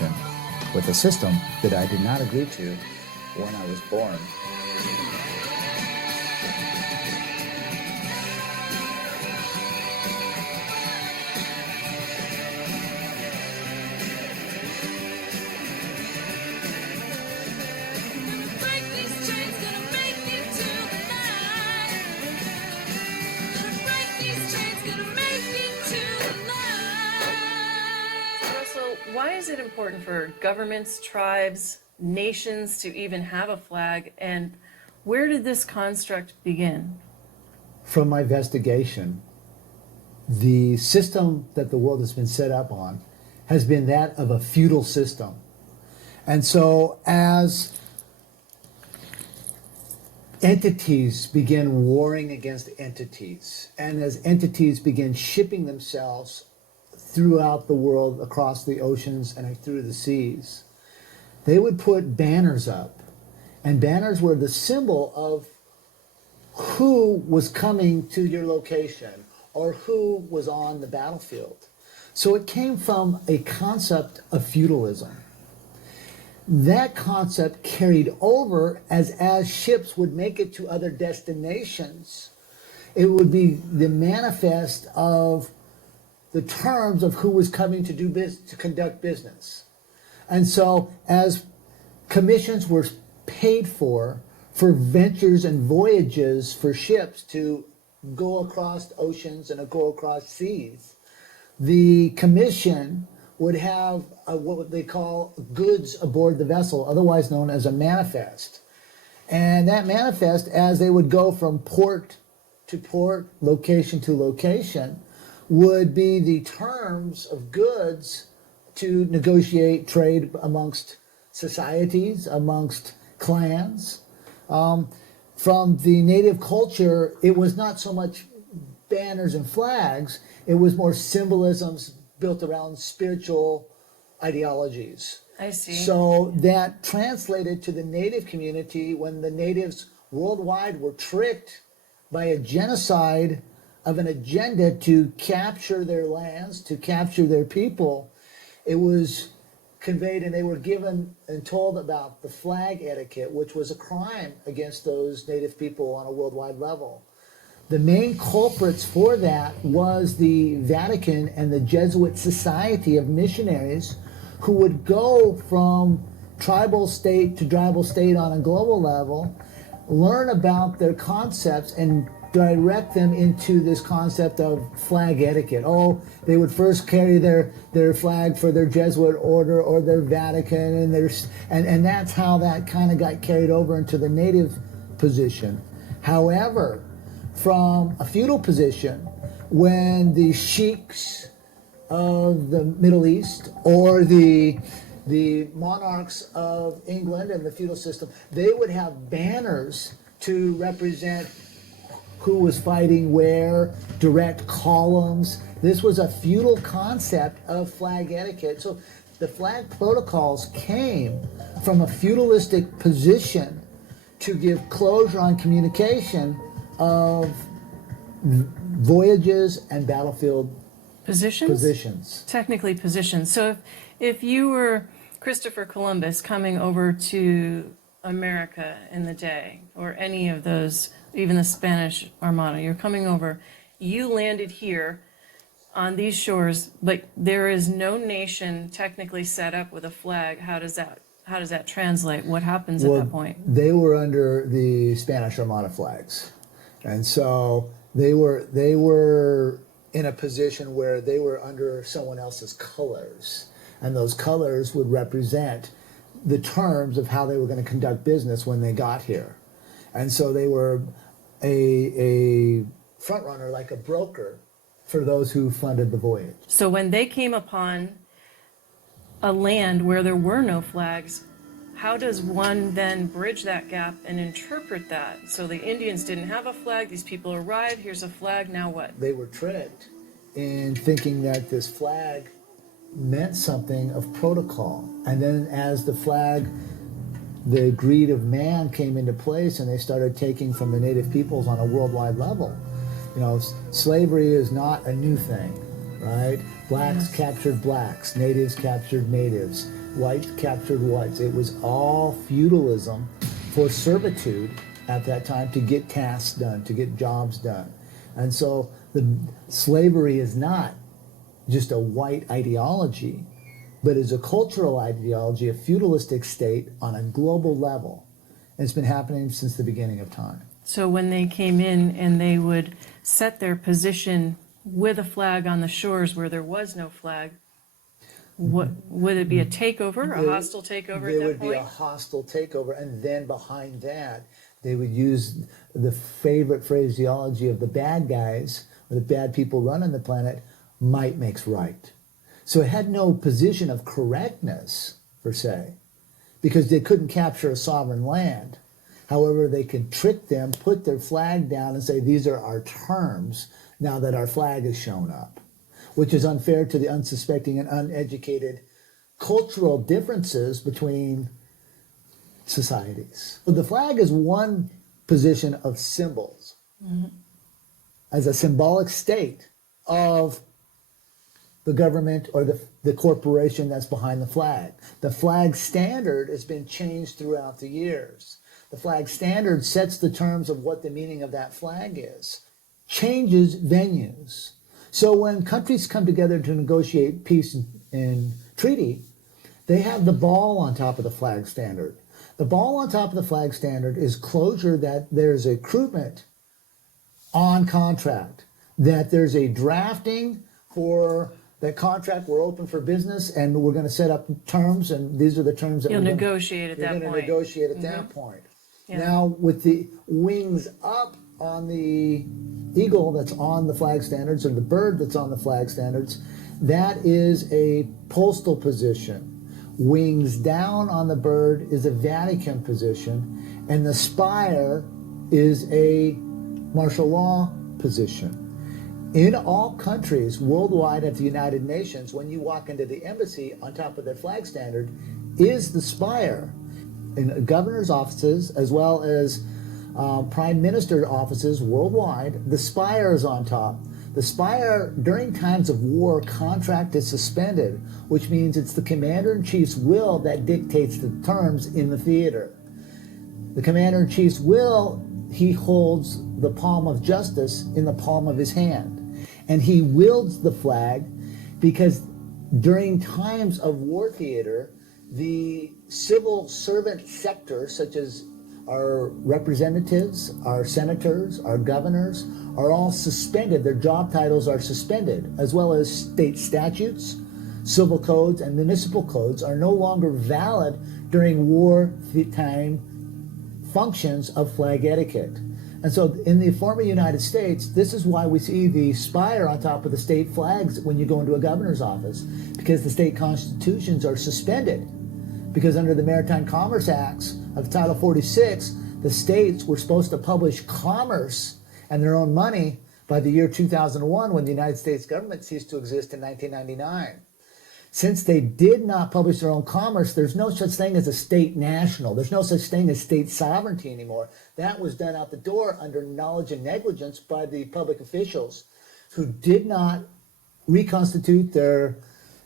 association with a system that I did not agree to when I was born. Why is it important for governments, tribes, nations to even have a flag, and where did this construct begin? From my investigation, the system that the world has been set up on has been that of a feudal system. And so as entities begin warring against entities, and as entities begin shipping themselves throughout the world, across the oceans and through the seas, they would put banners up. And banners were the symbol of who was coming to your location or who was on the battlefield. So it came from a concept of feudalism. That concept carried over as ships would make it to other destinations. It would be the manifest of the terms of who was coming to do business, to conduct business. And so as commissions were paid for ventures and voyages for ships to go across oceans and go across seas, the commission would have what they call goods aboard the vessel, otherwise known as a manifest. And that manifest, as they would go from port to port, location to location, would be the terms of goods to negotiate trade amongst societies, amongst clans. From the native culture, it was not so much banners and flags, it was more symbolisms built around spiritual ideologies. I see. So that translated to the native community when the natives worldwide were tricked by a genocide of an agenda to capture their lands, to capture their people. It was conveyed, and they were given and told about the flag etiquette, which was a crime against those native people on a worldwide level. The main culprits for that was the Vatican and the Jesuit Society of Missionaries, who would go from tribal state to tribal state on a global level, learn about their concepts, and direct them into this concept of flag etiquette. Oh, they would first carry their flag for their Jesuit order or their Vatican, and that's how that kind of got carried over into the native position. However, from a feudal position, when the sheiks of the Middle East or the monarchs of England and the feudal system, they would have banners to represent who was fighting where, direct columns. This was a feudal concept of flag etiquette. So the flag protocols came from a feudalistic position to give closure on communication of voyages and battlefield positions. Technically positions. So if you were Christopher Columbus coming over to America in the day, or any of those, even the Spanish Armada, you're coming over, you landed here on these shores, but there is no nation technically set up with a flag. How does that translate? What happens at that point? They were under the Spanish Armada flags. And so they were in a position where they were under someone else's colors. And those colors would represent the terms of how they were going to conduct business when they got here. And so they were a front runner, like a broker, for those who funded the voyage. So when they came upon a land where there were no flags, how does one then bridge that gap and interpret that? So the Indians didn't have a flag, these people arrived, here's a flag, now what? They were tricked in thinking that this flag meant something of protocol. And then as the flag, the greed of man came into place and they started taking from the native peoples on a worldwide level. You know, slavery is not a new thing, right? Blacks captured blacks, natives captured natives. Whites captured whites. It was all feudalism for servitude at that time to get tasks done, to get jobs done. And so the slavery is not just a white ideology, but is a cultural ideology, a feudalistic state on a global level. And it's been happening since the beginning of time. So when they came in and they would set their position with a flag on the shores where there was no flag, what would it be, a takeover, a hostile takeover at There that would be a point? hostile takeover, and then behind that, they would use the favorite phraseology of the bad guys, or the bad people running the planet, might makes right. So it had no position of correctness, per se, because they couldn't capture a sovereign land. However, they could trick them, put their flag down, and say, these are our terms now that our flag has shown up, which is unfair to the unsuspecting and uneducated cultural differences between societies. So the flag is one position of symbols, as a symbolic state of the government or the corporation that's behind the flag. The flag standard has been changed throughout the years. The flag standard sets the terms of what the meaning of that flag is, changes venues. So when countries come together to negotiate peace and treaty, they have the ball on top of the flag standard. The ball on top of the flag standard is closure that there's a recruitment on contract, that there's a drafting for that contract, we're open for business, and we're going to set up terms, and these are the terms that You'll we're negotiate at that going to point. negotiate at that point. Yeah. Now, with the wings up on the eagle that's on the flag standards, or the bird that's on the flag standards, that is a postal position. Wings down on the bird is a Vatican position, and the spire is a martial law position. In all countries worldwide at the United Nations, when you walk into the embassy, on top of their flag standard is the spire. In governor's offices, as well as prime minister offices worldwide, the spire is on top. The spire, during times of war, contract is suspended, which means it's the commander-in-chief's will that dictates the terms in the theater. The commander-in-chief's will, he holds the palm of justice in the palm of his hand. And he wields the flag because during times of war theater, the civil servant sector, such as our representatives, our senators, our governors, are all suspended. Their job titles are suspended, as well as state statutes, civil codes, and municipal codes are no longer valid during wartime functions of flag etiquette. And so in the former United States, this is why we see the spire on top of the state flags when you go into a governor's office, because the state constitutions are suspended. Because under the Maritime Commerce Acts of Title 46, the states were supposed to publish commerce and their own money by the year 2001, when the United States government ceased to exist in 1999. Since they did not publish their own commerce, there's no such thing as a state national. There's no such thing as state sovereignty anymore. That was done out the door under knowledge and negligence by the public officials who did not reconstitute their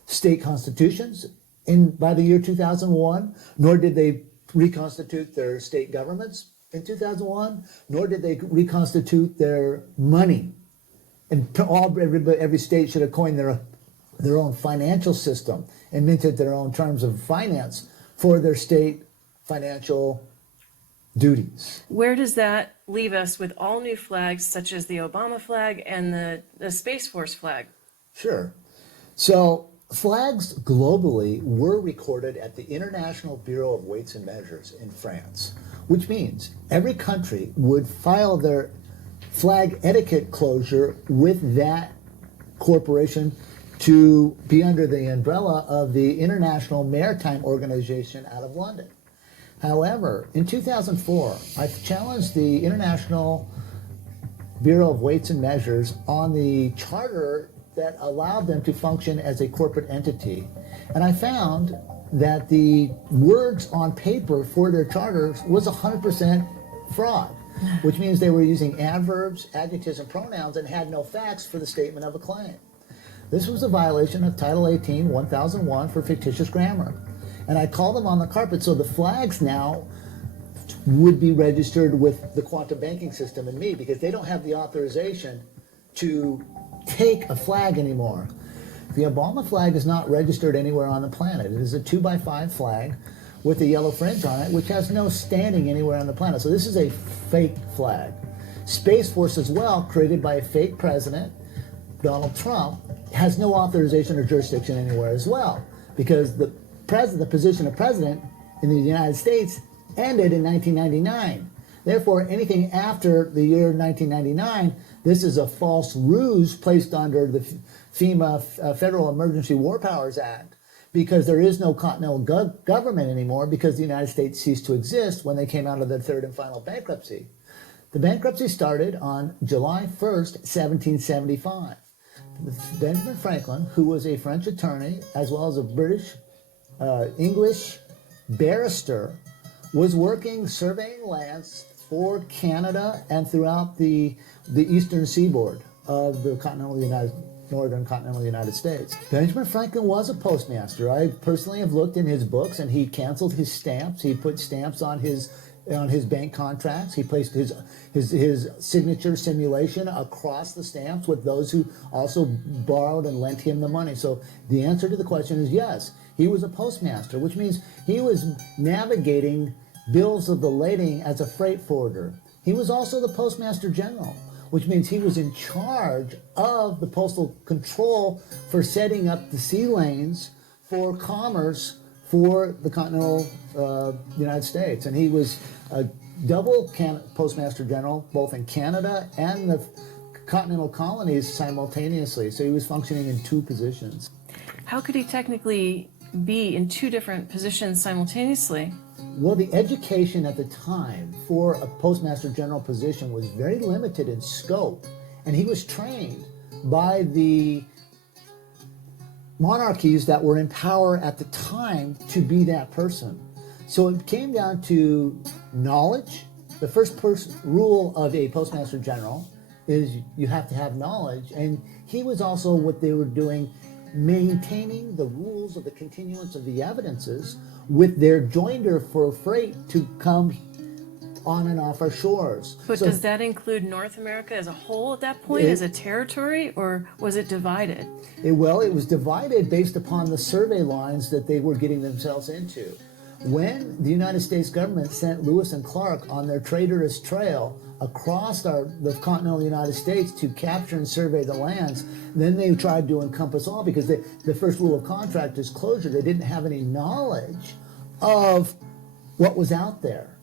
state constitutions by the year 2001, nor did they reconstitute their state governments in 2001, nor did they reconstitute their money. And every state should have coined their own financial system and minted their own terms of finance for their state financial duties. Where does that leave us with all new flags, such as the Obama flag and the Space Force flag? Sure. So flags globally were recorded at the International Bureau of Weights and Measures in France, which means every country would file their flag etiquette closure with that corporation to be under the umbrella of the International Maritime Organization out of London. However, in 2004, I challenged the International Bureau of Weights and Measures on the charter that allowed them to function as a corporate entity. And I found that the words on paper for their charters was 100% fraud, which means they were using adverbs, adjectives, and pronouns and had no facts for the statement of a claim. This was a violation of Title 18, 1001 for fictitious grammar. And I call them on the carpet. So the flags now would be registered with the quantum banking system and me, because they don't have the authorization to take a flag anymore. The Obama flag is not registered anywhere on the planet. It is a 2x5 flag with a yellow fringe on it, which has no standing anywhere on the planet. So this is a fake flag. Space Force as well, created by a fake president, Donald Trump, has no authorization or jurisdiction anywhere as well, because the position of president in the United States ended in 1999. Therefore, anything after the year 1999, this is a false ruse placed under the FEMA, Federal Emergency War Powers Act, because there is no continental government anymore, because the United States ceased to exist when they came out of their third and final bankruptcy. The bankruptcy started on July 1st, 1775. Benjamin Franklin, who was a French attorney as well as a British English barrister, was working surveying lands for Canada and throughout the eastern seaboard of the northern continental United States. Benjamin Franklin was a postmaster. I personally have looked in his books, and he canceled his stamps. He put stamps on his bank contracts. He placed his signature simulation across the stamps with those who also borrowed and lent him the money. So the answer to the question is yes, he was a postmaster, which means he was navigating bills of the lading as a freight forwarder. He was also the Postmaster General, which means he was in charge of the postal control for setting up the sea lanes for commerce for the continental United States. And he was a double Postmaster General, both in Canada and the continental colonies simultaneously. So he was functioning in two positions. How could he technically be in two different positions simultaneously? Well, the education at the time for a Postmaster General position was very limited in scope, and he was trained by the monarchies that were in power at the time to be that person. So it came down to knowledge. The first rule of a Postmaster General is you have to have knowledge, and he was also what they were doing, maintaining the rules of the continuance of the evidences with their joinder for freight to come on and off our shores. But does that include North America as a whole at that point, as a territory, or was it divided? It was divided based upon the survey lines that they were getting themselves into. When the United States government sent Lewis and Clark on their traitorous trail across the continental United States to capture and survey the lands, then they tried to encompass all, because the first rule of contract is closure. They didn't have any knowledge of what was out there.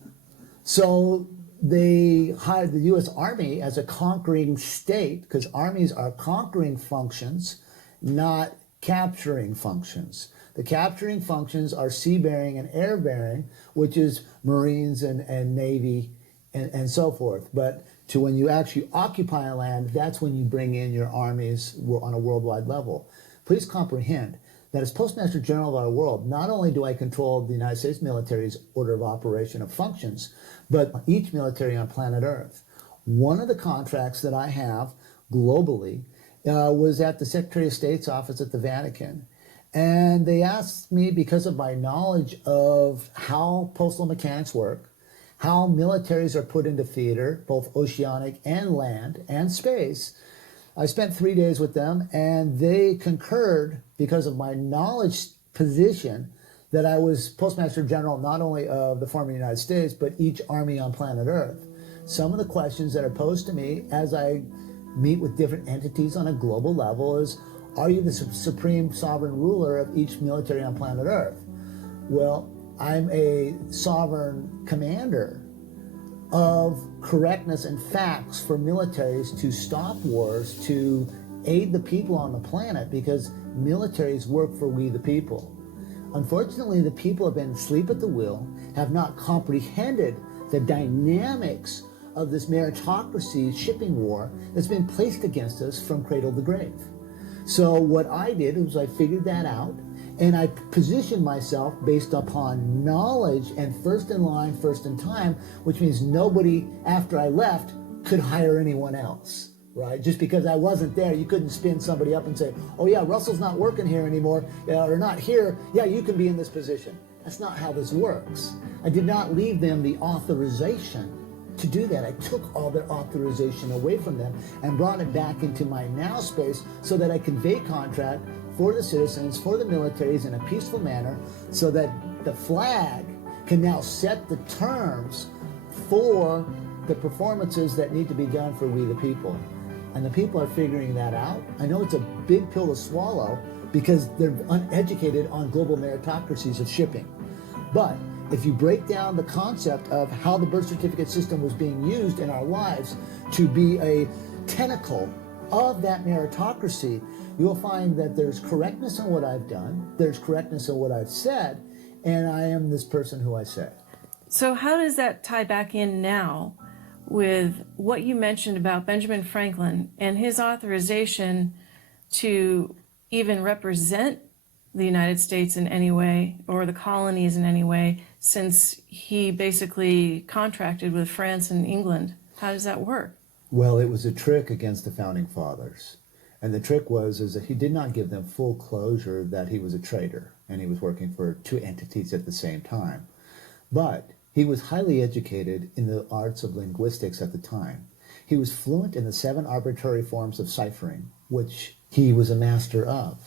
So they hired the U.S. Army as a conquering state, because armies are conquering functions, not capturing functions. The capturing functions are sea-bearing and air-bearing, which is Marines and Navy and so forth. But when you actually occupy a land, that's when you bring in your armies on a worldwide level. Please comprehend that as Postmaster General of our world, not only do I control the United States military's order of operation of functions, but each military on planet Earth. One of the contracts that I have globally was at the Secretary of State's office at the Vatican. And they asked me, because of my knowledge of how postal mechanics work, how militaries are put into theater, both oceanic and land and space. I spent 3 days with them, and they concurred, because of my knowledge position, that I was Postmaster General not only of the former United States, but each army on planet Earth. Some of the questions that are posed to me as I meet with different entities on a global level is, are you the supreme sovereign ruler of each military on planet Earth? Well, I'm a sovereign commander of correctness and facts for militaries to stop wars, to aid the people on the planet, because militaries work for we the people. Unfortunately, the people have been asleep at the wheel, have not comprehended the dynamics of this meritocracy shipping war that's been placed against us from cradle to grave. So what I did was I figured that out, and I positioned myself based upon knowledge and first in line, first in time, which means nobody after I left could hire anyone else, right? Just because I wasn't there, you couldn't spin somebody up and say, oh yeah, Russell's not working here anymore, or not here, yeah, you can be in this position. That's not how this works. I did not leave them the authorization to do that. I took all their authorization away from them and brought it back into my now space so that I convey contract for the citizens, for the militaries in a peaceful manner, so that the flag can now set the terms for the performances that need to be done for we the people. And the people are figuring that out. I know it's a big pill to swallow because they're uneducated on global meritocracies of shipping. But if you break down the concept of how the birth certificate system was being used in our lives to be a tentacle of that meritocracy, you'll find that there's correctness in what I've done, there's correctness in what I've said, and I am this person who I say. So how does that tie back in now with what you mentioned about Benjamin Franklin and his authorization to even represent the United States in any way, or the colonies in any way, since he basically contracted with France and England? How does that work? Well, it was a trick against the founding fathers. And the trick is that he did not give them full closure that he was a traitor and he was working for two entities at the same time. But he was highly educated in the arts of linguistics at the time. He was fluent in the 7 arbitrary forms of ciphering, which he was a master of.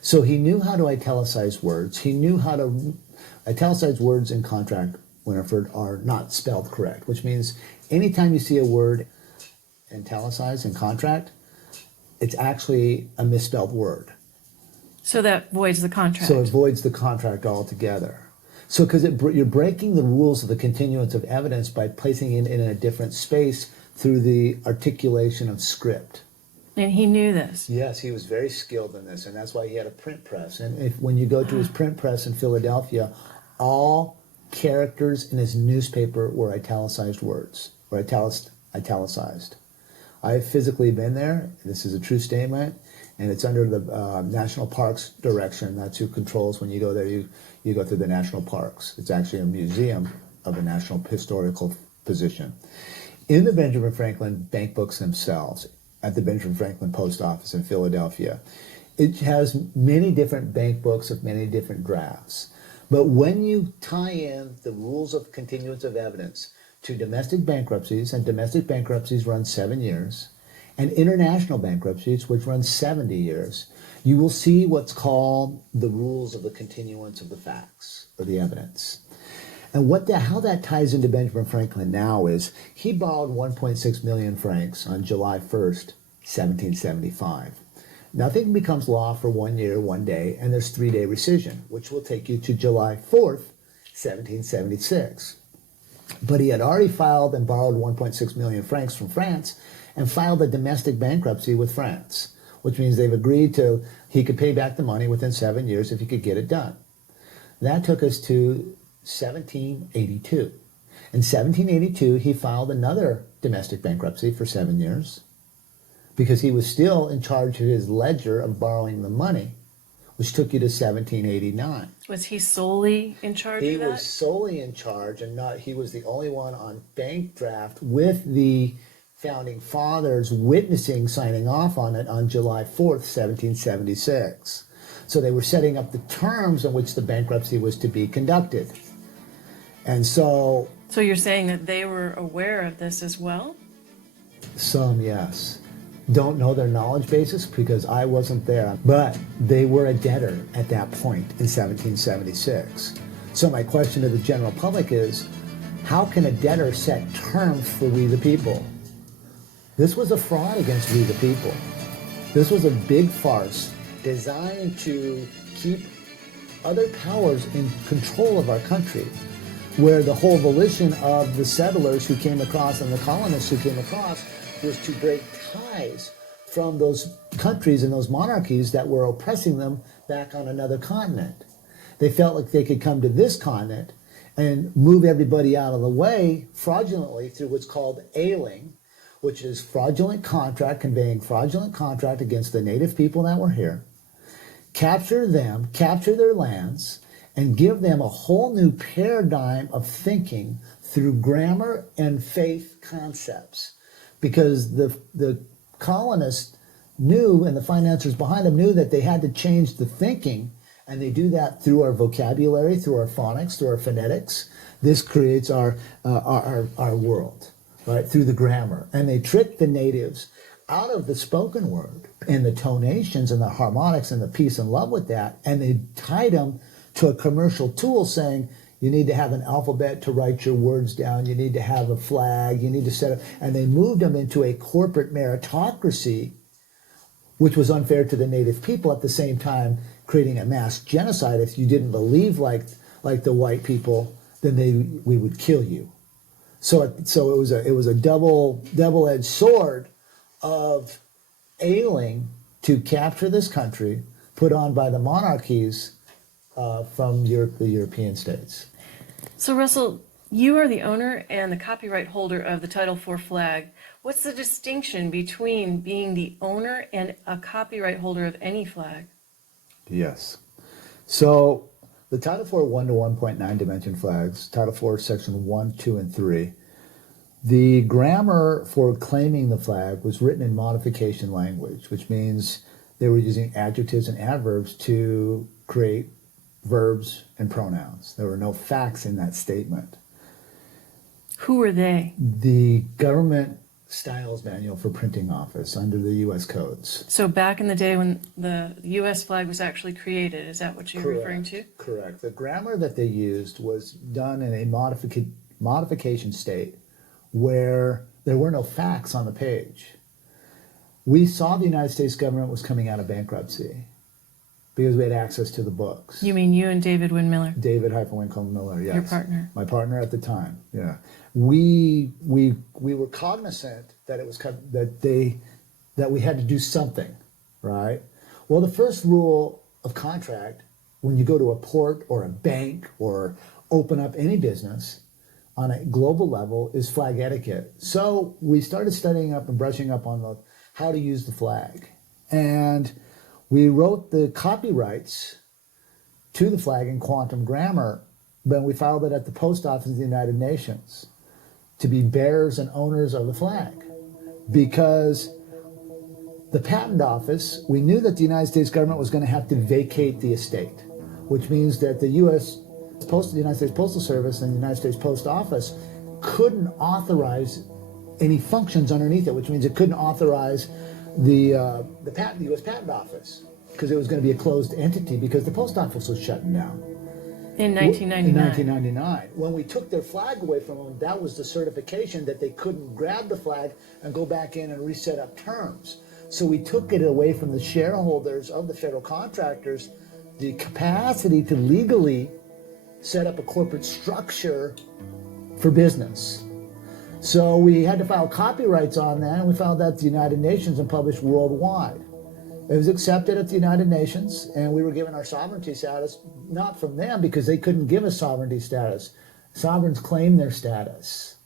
So he knew how to italicize words. He knew how to italicize words in contract whenever are not spelled correct, which means anytime you see a word italicized in contract, it's actually a misspelled word. So that voids the contract. So it voids the contract altogether. So because you're breaking the rules of the continuance of evidence by placing it in a different space through the articulation of script. And he knew this. Yes, he was very skilled in this, and that's why he had a print press. And when you go to his print press in Philadelphia, all characters in his newspaper were italicized words, or italicized. I've physically been there. This is a true statement, and it's under the National Parks direction. That's who controls when you go there. You go through the national parks. It's actually a museum of a national historical position. In the Benjamin Franklin bank books themselves, at the Benjamin Franklin Post Office in Philadelphia, it has many different bank books of many different drafts. But when you tie in the rules of continuance of evidence to domestic bankruptcies, and domestic bankruptcies run 7 years, and international bankruptcies, which run 70 years, you will see what's called the rules of the continuance of the facts, or the evidence. And how that ties into Benjamin Franklin now is he borrowed 1.6 million francs on July 1st, 1775. Nothing becomes law for 1 year, 1 day, and there's 3-day rescission, which will take you to July 4th, 1776. But he had already filed and borrowed 1.6 million francs from France and filed a domestic bankruptcy with France, which means they've agreed he could pay back the money within 7 years if he could get it done. That took us to 1782. In 1782, he filed another domestic bankruptcy for 7 years because he was still in charge of his ledger of borrowing the money, which took you to 1789. Was he solely in charge of that? He was solely in charge, and he was the only one on bank draft with the founding fathers witnessing signing off on it on July 4th, 1776. So they were setting up the terms in which the bankruptcy was to be conducted. And so you're saying that they were aware of this as well? Some, yes. Don't know their knowledge basis because I wasn't there, but they were a debtor at that point in 1776. So my question to the general public is, how can a debtor set terms for we the people? This was a fraud against we the people. This was a big farce designed to keep other powers in control of our country, where the whole volition of the settlers who came across and the colonists who came across was to break ties from those countries and those monarchies that were oppressing them back on another continent. They felt like they could come to this continent and move everybody out of the way fraudulently through what's called ailing, which is fraudulent contract, conveying fraudulent contract against the native people that were here, capture them, capture their lands, and give them a whole new paradigm of thinking through grammar and faith concepts. Because the colonists knew, and the financiers behind them knew, that they had to change the thinking And they do that through our vocabulary, through our phonics, through our phonetics. This creates our world, right, through the grammar. And they trick the natives out of the spoken word and the tonations and the harmonics and the peace and love with that. And they tied them to a commercial tool saying, you need to have an alphabet to write your words down. You need to have a flag. You need to set up. And they moved them into a corporate meritocracy, which was unfair to the native people, at the same time creating a mass genocide. If you didn't believe like the white people, then we would kill you. So it was a double-edged sword of ailing to capture this country, put on by the monarchies from the European states. So Russell, you are the owner and the copyright holder of the Title IV flag. What's the distinction between being the owner and a copyright holder of any flag? Yes. So the Title IV 1 to 1.9 dimension flags, Title IV section 1, 2, and 3, the grammar for claiming the flag was written in modification language, which means they were using adjectives and adverbs to create verbs and pronouns. There were no facts in that statement. Who are they? The government styles manual for printing office under the U.S. codes. So back in the day when the U.S. flag was actually created, is that what you're referring to? Correct. The grammar that they used was done in a modification state where there were no facts on the page. We saw the United States government was coming out of bankruptcy because we had access to the books. You mean you and David Wynn-Miller? David Winkle-Miller, yes. Your partner. My partner at the time, yeah. We were cognizant that it was that we had to do something, right? Well, the first rule of contract when you go to a port or a bank or open up any business on a global level is flag etiquette. So we started studying up and brushing up on how to use the flag. And we wrote the copyrights to the flag in quantum grammar, but we filed it at the post office of the United Nations to be bearers and owners of the flag. Because the patent office, we knew that the United States government was going to have to vacate the estate, which means that the United States Postal Service and the United States Post Office couldn't authorize any functions underneath it, which means it couldn't authorize the U.S. Patent Office because it was going to be a closed entity because the post office was shutting down. In 1999. In 1999. When we took their flag away from them, that was the certification that they couldn't grab the flag and go back in and reset up terms. So we took it away from the shareholders of the federal contractors, the capacity to legally set up a corporate structure for business. So we had to file copyrights on that, and we filed that at the United Nations and published worldwide. It was accepted at the United Nations, and we were given our sovereignty status, not from them because they couldn't give us sovereignty status. Sovereigns claim their status,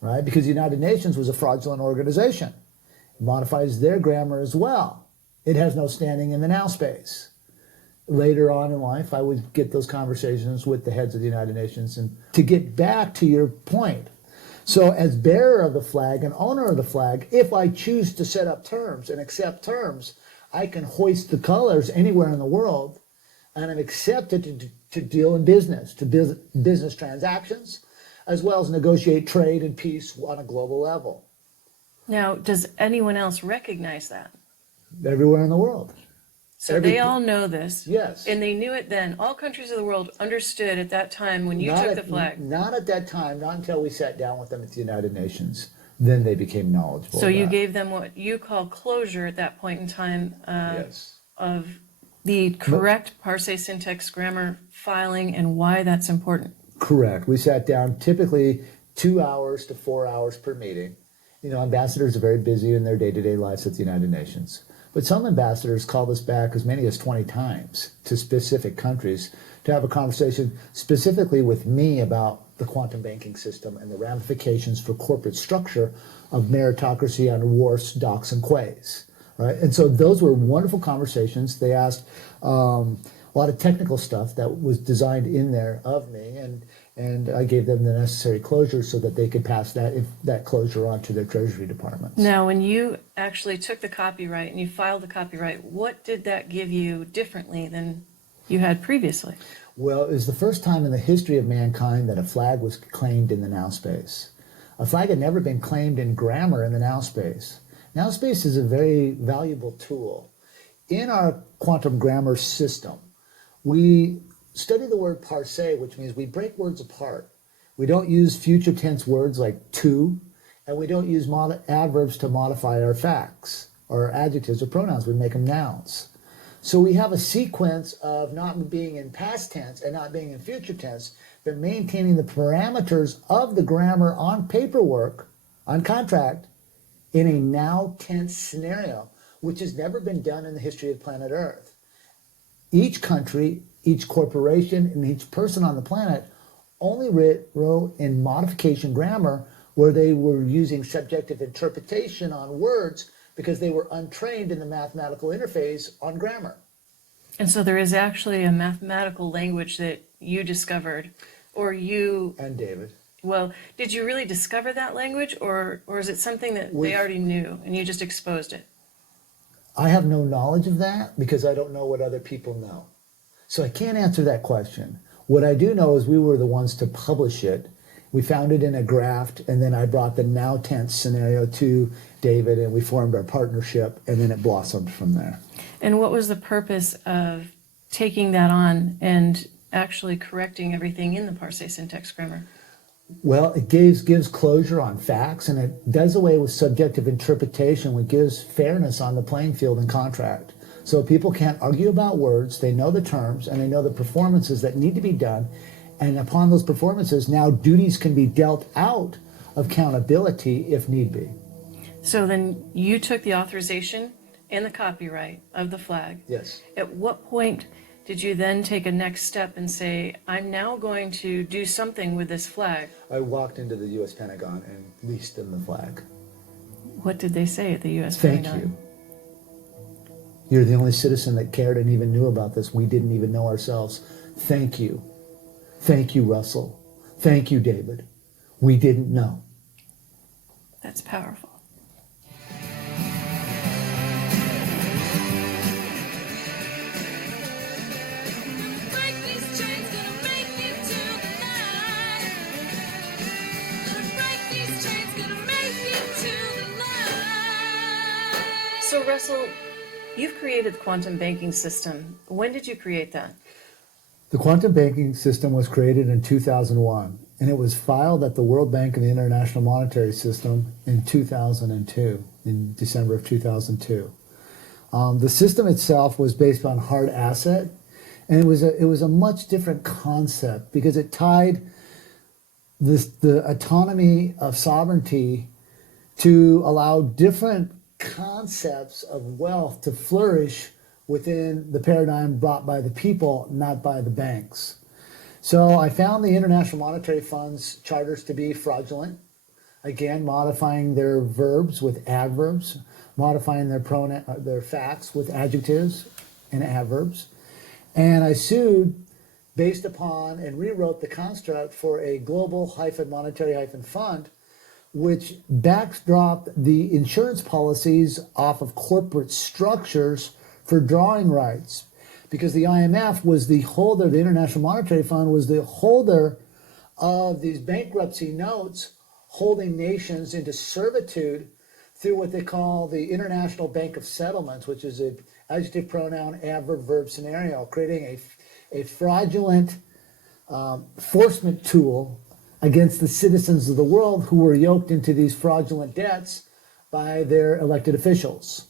right? Because the United Nations was a fraudulent organization. It modifies their grammar as well. It has no standing in the now space. Later on in life, I would get those conversations with the heads of the United Nations. And to get back to your point, so as bearer of the flag and owner of the flag, if I choose to set up terms and accept terms, I can hoist the colors anywhere in the world, and I'm accepted to deal in business, to business transactions, as well as negotiate trade and peace on a global level. Now, does anyone else recognize that? Everywhere in the world. So they all know this. Yes. And they knew it then. All countries of the world understood at that time when you took the flag. Not at that time, not until we sat down with them at the United Nations. Then they became knowledgeable. So you gave them what you call closure at that point in time yes. of the correct parse syntax grammar filing and why that's important. Correct. We sat down typically 2 hours to 4 hours per meeting. You know, ambassadors are very busy in their day-to-day lives at the United Nations. But some ambassadors called us back as many as 20 times to specific countries to have a conversation specifically with me about the quantum banking system and the ramifications for corporate structure of meritocracy on wharfs, docks, and quays. Right? And so those were wonderful conversations. They asked a lot of technical stuff that was designed in there of me, and I gave them the necessary closure so that they could pass that closure on to their Treasury departments. Now, when you actually took the copyright and you filed the copyright, what did that give you differently than you had previously. Well, it was the first time in the history of mankind that a flag was claimed in the now space. A flag had never been claimed in grammar in the now space. Now space is a very valuable tool. In our quantum grammar system, we study the word parse, which means we break words apart. We don't use future tense words like to, and we don't use adverbs to modify our facts or adjectives or pronouns. We make them nouns. So we have a sequence of not being in past tense and not being in future tense, but maintaining the parameters of the grammar on paperwork, on contract, in a now tense scenario, which has never been done in the history of planet Earth. Each country, each corporation, and each person on the planet only wrote in modification grammar where they were using subjective interpretation on words because they were untrained in the mathematical interface on grammar. And so there is actually a mathematical language that you discovered, or you... And David. Well, did you really discover that language, or is it something that they already knew and you just exposed it? I have no knowledge of that because I don't know what other people know. So I can't answer that question. What I do know is we were the ones to publish it. We found it in a graft, and then I brought the now tense scenario to David, and we formed our partnership, and then it blossomed from there. And what was the purpose of taking that on and actually correcting everything in the Parse syntax grammar? Well, it gives closure on facts, and it does away with subjective interpretation, which gives fairness on the playing field in contract. So people can't argue about words, they know the terms, and they know the performances that need to be done, and upon those performances, now duties can be dealt out of accountability if need be. So then you took the authorization and the copyright of the flag. Yes. At what point did you then take a next step and say, I'm now going to do something with this flag? I walked into the U.S. Pentagon and leased them the flag. What did they say at the U.S. Thank Pentagon? you. You're the only citizen that cared and even knew about this. We didn't even know ourselves. Thank you. Thank you, Russell. Thank you, David. We didn't know. That's powerful. So Russell, you've created the quantum banking system. When did you create that? The quantum banking system was created in 2001, and it was filed at the World Bank and the International Monetary System in 2002, in December of 2002. The system itself was based on hard asset, and it was a much different concept because it tied the autonomy of sovereignty to allow different concepts of wealth to flourish within the paradigm brought by the people, not by the banks. So I found the International Monetary Fund's charters to be fraudulent, again, modifying their verbs with adverbs, modifying their facts with adjectives and adverbs. And I sued based upon and rewrote the construct for a global monetary fund, which backdropped the insurance policies off of corporate structures for drawing rights, because the IMF was the holder, the International Monetary Fund was the holder of these bankruptcy notes, holding nations into servitude through what they call the International Bank of Settlements, which is an adjective, pronoun, adverb, verb scenario, creating a fraudulent enforcement tool against the citizens of the world who were yoked into these fraudulent debts by their elected officials.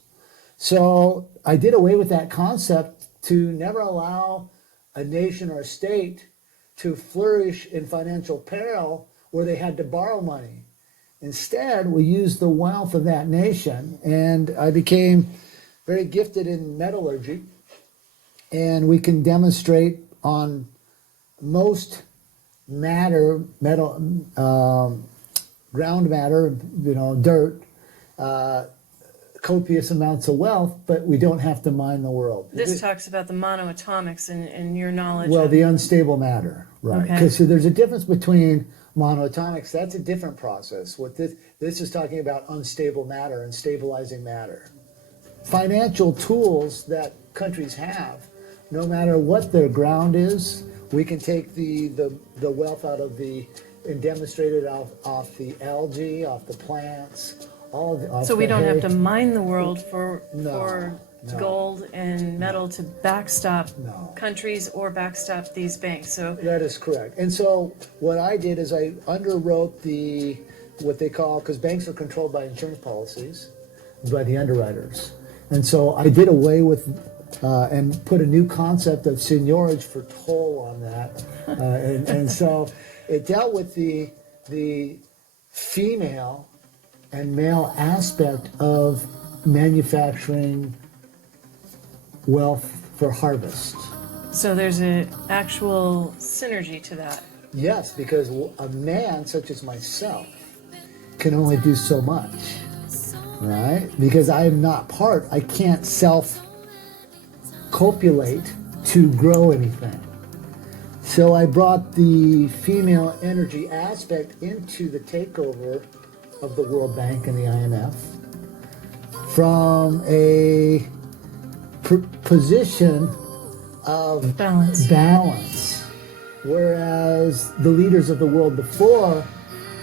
So I did away with that concept to never allow a nation or a state to flourish in financial peril where they had to borrow money. Instead, we used the wealth of that nation, and I became very gifted in metallurgy, and we can demonstrate on most ground matter, dirt, copious amounts of wealth, but we don't have to mine the world. This talks about the monoatomics and your knowledge. Well, the unstable matter, right? Okay. Because so there's a difference between monoatomics. That's a different process. What this is talking about unstable matter and stabilizing matter. Financial tools that countries have no matter what their ground is, we can take the wealth out of and demonstrate it off the algae, off the plants, off So we the don't have hay. to mine the world for No. gold and metal to backstop No. countries or backstop these banks. So That is correct. And so what I did is I underwrote what they call, because banks are controlled by insurance policies, by the underwriters. And so I did away with and put a new concept of seigniorage for toll on that. And so it dealt with the female and male aspect of manufacturing wealth for harvest. so there's an actual synergy to that. Yes, because a man such as myself can only do so much, right? Because I am not I can't self-copulate to grow anything. So I brought the female energy aspect into the takeover of the World Bank and the IMF from a position of balance, whereas the leaders of the world before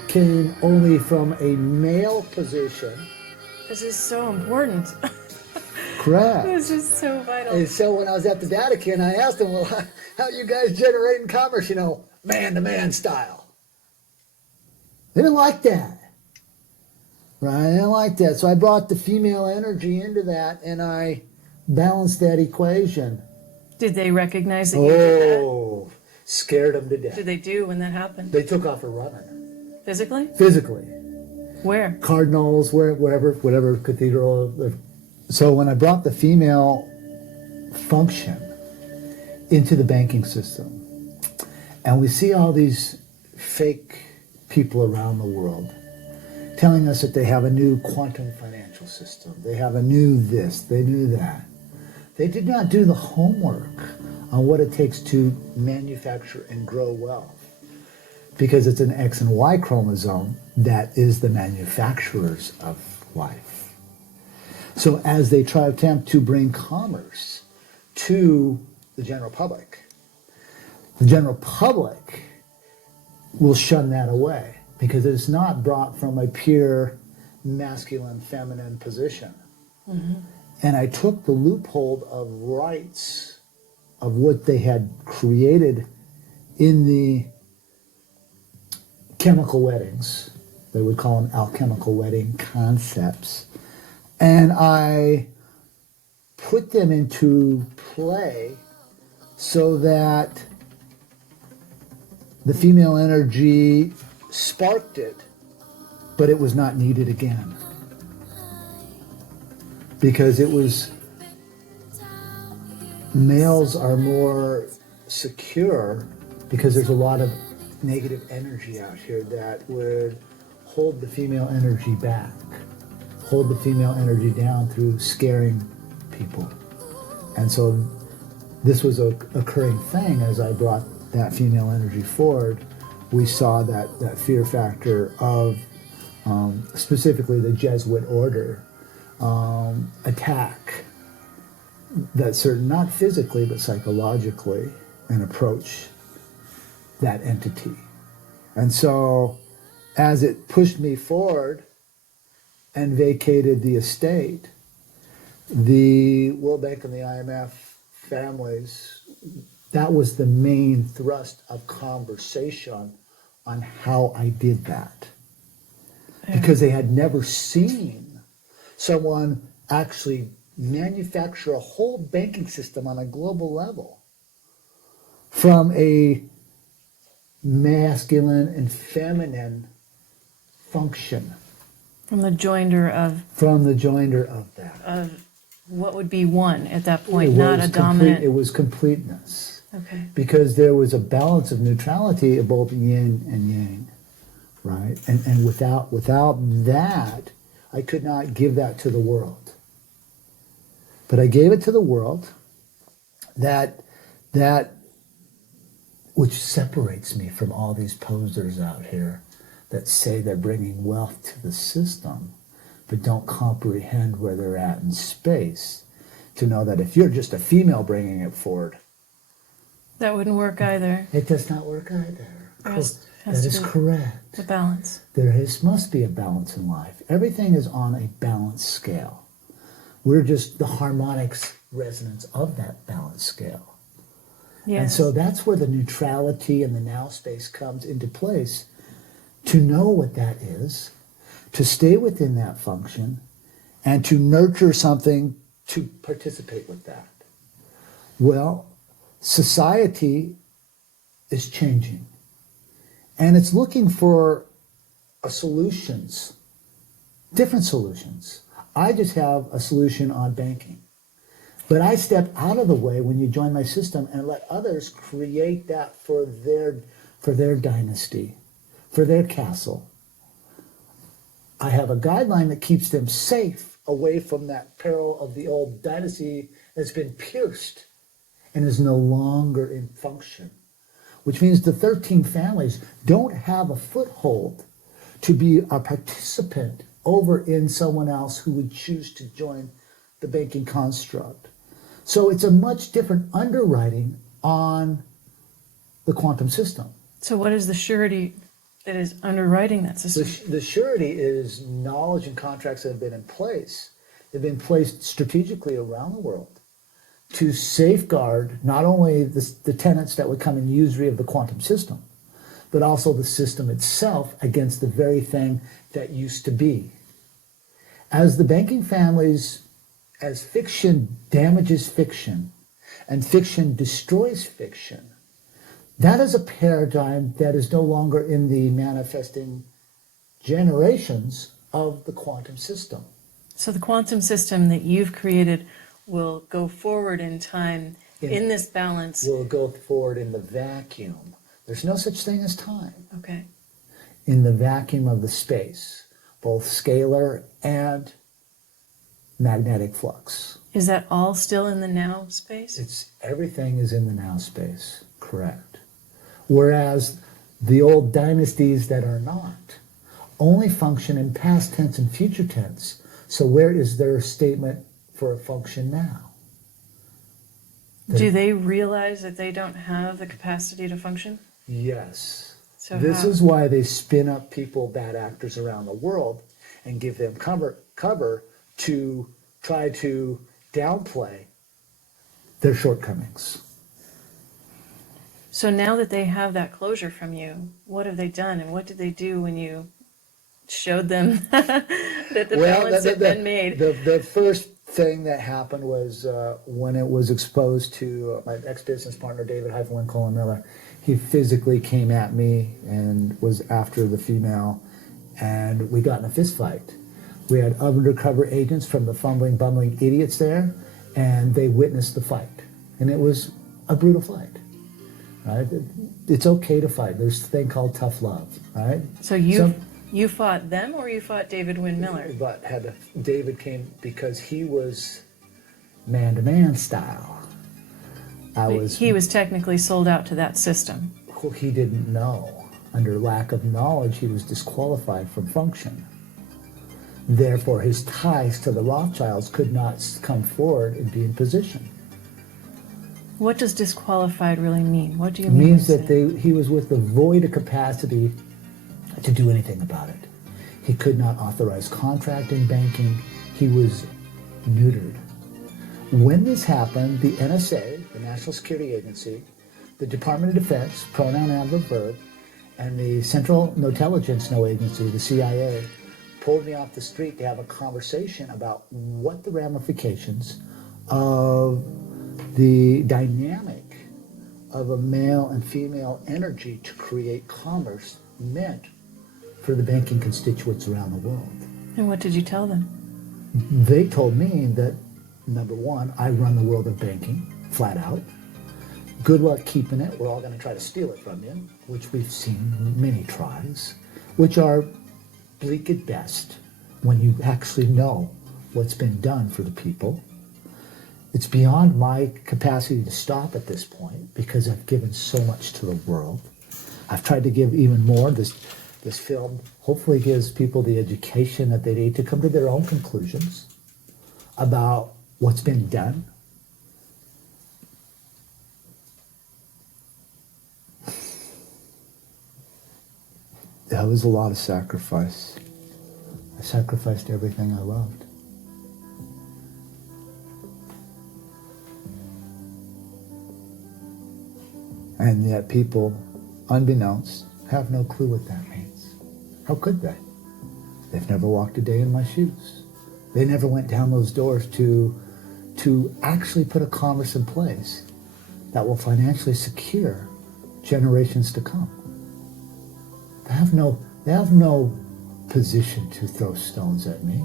came only from a male position. This is so important. Correct. This is so vital. And so when I was at the Vatican, I asked them, well, how you guys generating commerce, man-to-man style? They didn't like that. Right? They didn't like that. So I brought the female energy into that, and I balanced that equation. Did they recognize that you did Oh, scared them to that? death. Did they do when that happened? They took off a runner. Physically? Physically. Where? Cardinals, whatever cathedral. So when I brought the female function into the banking system, and we see all these fake people around the world telling us that they have a new quantum financial system, they have a new this, they knew that. They did not do the homework on what it takes to manufacture and grow wealth, because it's an X and Y chromosome that is the manufacturers of life. So as they attempt to bring commerce to the general public will shun that away, because it's not brought from a pure masculine, feminine position. Mm-hmm. And I took the loophole of rights of what they had created in the chemical weddings. They would call them alchemical wedding concepts. And I put them into play so that the female energy sparked it, but it was not needed again. Because males are more secure, because there's a lot of negative energy out here that would hold the female energy back, hold the female energy down through scaring people. And so this was a occurring thing. As I brought that female energy forward, we saw that fear factor of specifically the Jesuit order attack that certain, not physically but psychologically, and approach that entity. And so as it pushed me forward and vacated the estate, the World Bank and the IMF families, that was the main thrust of conversation on how I did that. Yeah. Because they had never seen someone actually manufacture a whole banking system on a global level from a masculine and feminine function. From the joinder of that. Of what would be one at that point, not a dominant. It was completeness. Okay. Because there was a balance of neutrality of both yin and yang, right? And without that, I could not give that to the world. But I gave it to the world, that which separates me from all these posers out here that say they're bringing wealth to the system, but don't comprehend where they're at in space. to know that if you're just a female bringing it forward, That wouldn't work either. it does not work either. Has That to is be correct. the balance. Must be a balance in life. Everything is on a balance scale. We're just the harmonics resonance of that balance scale. Yes. And so that's where the neutrality and the now space comes into place, to know what that is, to stay within that function, and to nurture something to participate with that. Well, society is changing, and it's looking for solutions, different solutions. I just have a solution on banking. But I step out of the way when you join my system and let others create that for their dynasty, for their castle. I have a guideline that keeps them safe away from that peril of the old dynasty that's been pierced and is no longer in function, which means the 13 families don't have a foothold to be a participant over in someone else who would choose to join the banking construct. So it's a much different underwriting on the quantum system. So what is the surety that is underwriting that system? The surety is knowledge and contracts that have been in place. They've been placed strategically around the world to safeguard not only the tenants that would come in usury of the quantum system, but also the system itself against the very thing that used to be. As the banking families, as fiction damages fiction and fiction destroys fiction, that is a paradigm that is no longer in the manifesting generations of the quantum system. So the quantum system that you've created will go forward in time in this balance. Will go forward in the vacuum. There's no such thing as time. Okay. In the vacuum of the space, both scalar and magnetic flux. Is that all still in the now space? Everything is in the now space, correct. Whereas the old dynasties that are not only function in past tense and future tense. So where is their statement for a function now? Do they realize that they don't have the capacity to function? Yes. So this how? is why they spin up people, bad actors around the world, and give them cover to try to downplay their shortcomings. So now that they have that closure from you, what have they done, and what did they do when you showed them that the balance had been made? The first thing that happened was when it was exposed to my ex-business partner, David Colin Miller. He physically came at me and was after the female, and we got in a fist fight. We had undercover agents from the fumbling, bumbling idiots there, and they witnessed the fight. And it was a brutal fight. Right? It's okay to fight. There's a thing called tough love. Right? So you fought them, or you fought David Wynn Miller? But David came because he was man-to-man style. He was technically sold out to that system. Well, he didn't know. Under lack of knowledge, he was disqualified from function. Therefore, his ties to the Rothschilds could not come forward and be in position. What does disqualified really mean? What do you It mean? means that he was with the void of capacity to do anything about it. He could not authorize contract in banking. He was neutered. When this happened, the NSA, the National Security Agency, the Department of Defense, pronoun adverb verb, and the Central Intelligence Agency, the CIA, pulled me off the street to have a conversation about what the ramifications of the dynamic of a male and female energy to create commerce meant for the banking constituents around the world. And what did you tell them? They told me that, number one, I run the world of banking, flat out. Good luck keeping it. We're all going to try to steal it from you, which we've seen many tries, which are bleak at best when you actually know what's been done for the people. It's beyond my capacity to stop at this point because I've given so much to the world. I've tried to give even more. This film hopefully gives people the education that they need to come to their own conclusions about what's been done. That was a lot of sacrifice. I sacrificed everything I loved. And yet people, unbeknownst, have no clue what that means. How could they? They've never walked a day in my shoes. They never went down those doors to actually put a commerce in place that will financially secure generations to come. They have no position to throw stones at me.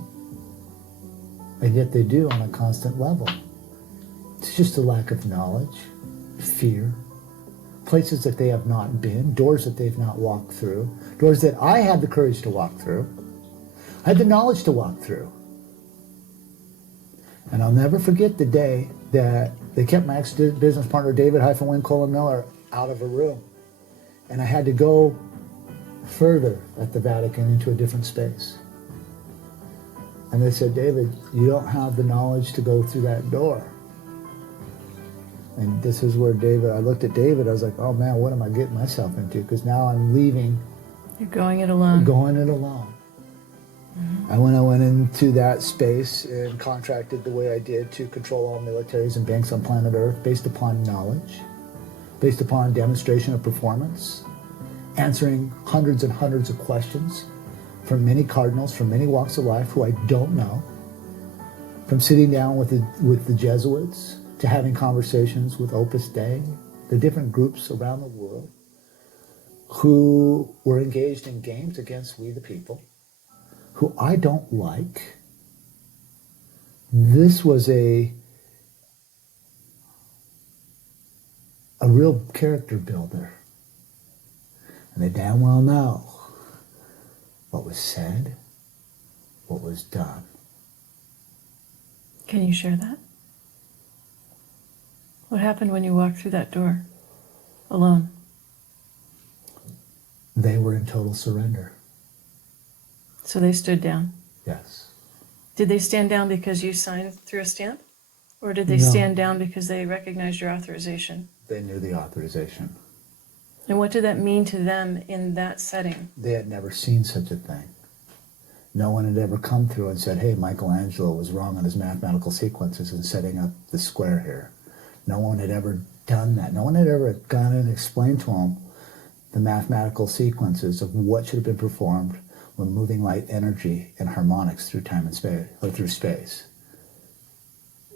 And yet they do on a constant level. It's just a lack of knowledge, fear, places that they have not been, doors that they've not walked through, doors that I had the courage to walk through. I had the knowledge to walk through. And I'll never forget the day that they kept my ex-business partner, David-Win Miller, out of a room. And I had to go further at the Vatican into a different space. And they said, David, you don't have the knowledge to go through that door. And this is where I looked at David, I was like, oh man, what am I getting myself into? Because now I'm leaving. You're going it alone. Going it alone. Mm-hmm. And when I went into that space and contracted the way I did to control all militaries and banks on planet Earth based upon knowledge, based upon demonstration of performance, answering hundreds and hundreds of questions from many cardinals, from many walks of life who I don't know, from sitting down with the Jesuits, to having conversations with Opus Dei, the different groups around the world who were engaged in games against we the people, who I don't like. This was a real character builder. And they damn well know what was said, what was done. Can you share that? What happened when you walked through that door alone? They were in total surrender. So they stood down. Yes. Did they stand down because you signed through a stamp? Or did they No. stand down because they recognized your authorization? They knew the authorization. And what did that mean to them in that setting? They had never seen such a thing. No one had ever come through and said, hey, Michelangelo was wrong on his mathematical sequences in setting up the square here. No one had ever done that. No one had ever gone in and explained to them the mathematical sequences of what should have been performed when moving light energy and harmonics through time and space, or through space.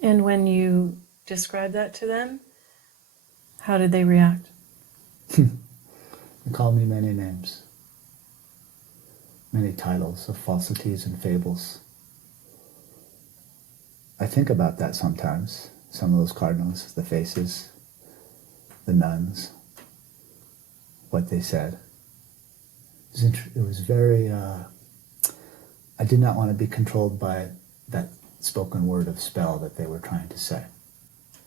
And when you described that to them, how did they react? They called me many names, many titles of falsities and fables. I think about that sometimes. Some of those cardinals, the faces, the nuns, what they said. It was very, I did not want to be controlled by that spoken word of spell that they were trying to say.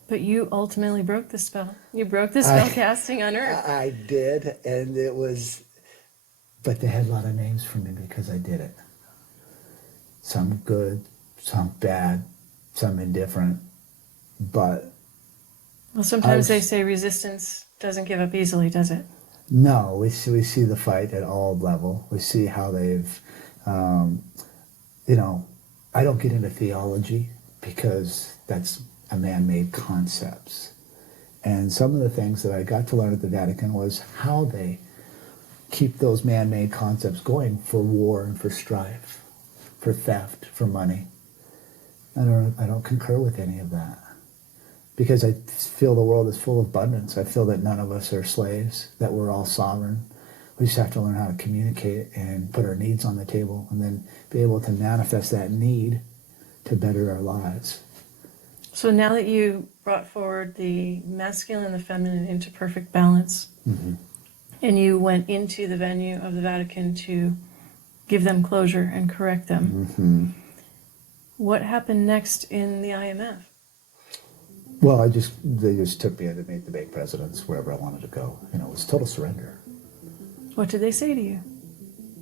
But you ultimately broke the spell. You broke the spell casting on Earth. I did, and it was, but they had a lot of names for me because I did it. Some good, some bad, some indifferent, but... Well, sometimes they say resistance doesn't give up easily, does it? No, we see the fight at all level. We see how they've, I don't get into theology because that's a man-made concepts. And some of the things that I got to learn at the Vatican was how they keep those man-made concepts going for war and for strife, for theft, for money. I don't concur with any of that. Because I feel the world is full of abundance. I feel that none of us are slaves, that we're all sovereign. We just have to learn how to communicate and put our needs on the table and then be able to manifest that need to better our lives. So now that you brought forward the masculine and the feminine into perfect balance, Mm-hmm. and you went into the venue of the Vatican to give them closure and correct them, Mm-hmm. what happened next in the IMF? Well, they just took me in to meet the bank presidents wherever I wanted to go. It was total surrender. What did they say to you?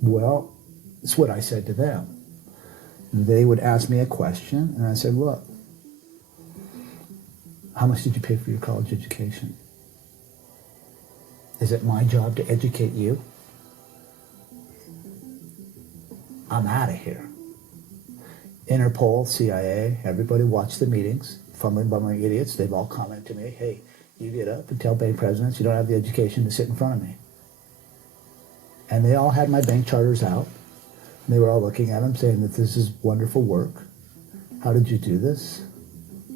Well, it's what I said to them. They would ask me a question, and I said, look, How much did you pay for your college education? Is it my job to educate you? I'm out of here. Interpol, CIA, everybody watched the meetings, fumbling, bumbling idiots. They've all commented to me, hey, you get up and tell bank presidents you don't have the education to sit in front of me. And they all had my bank charters out. They were all looking at them saying that this is wonderful work. How did you do this?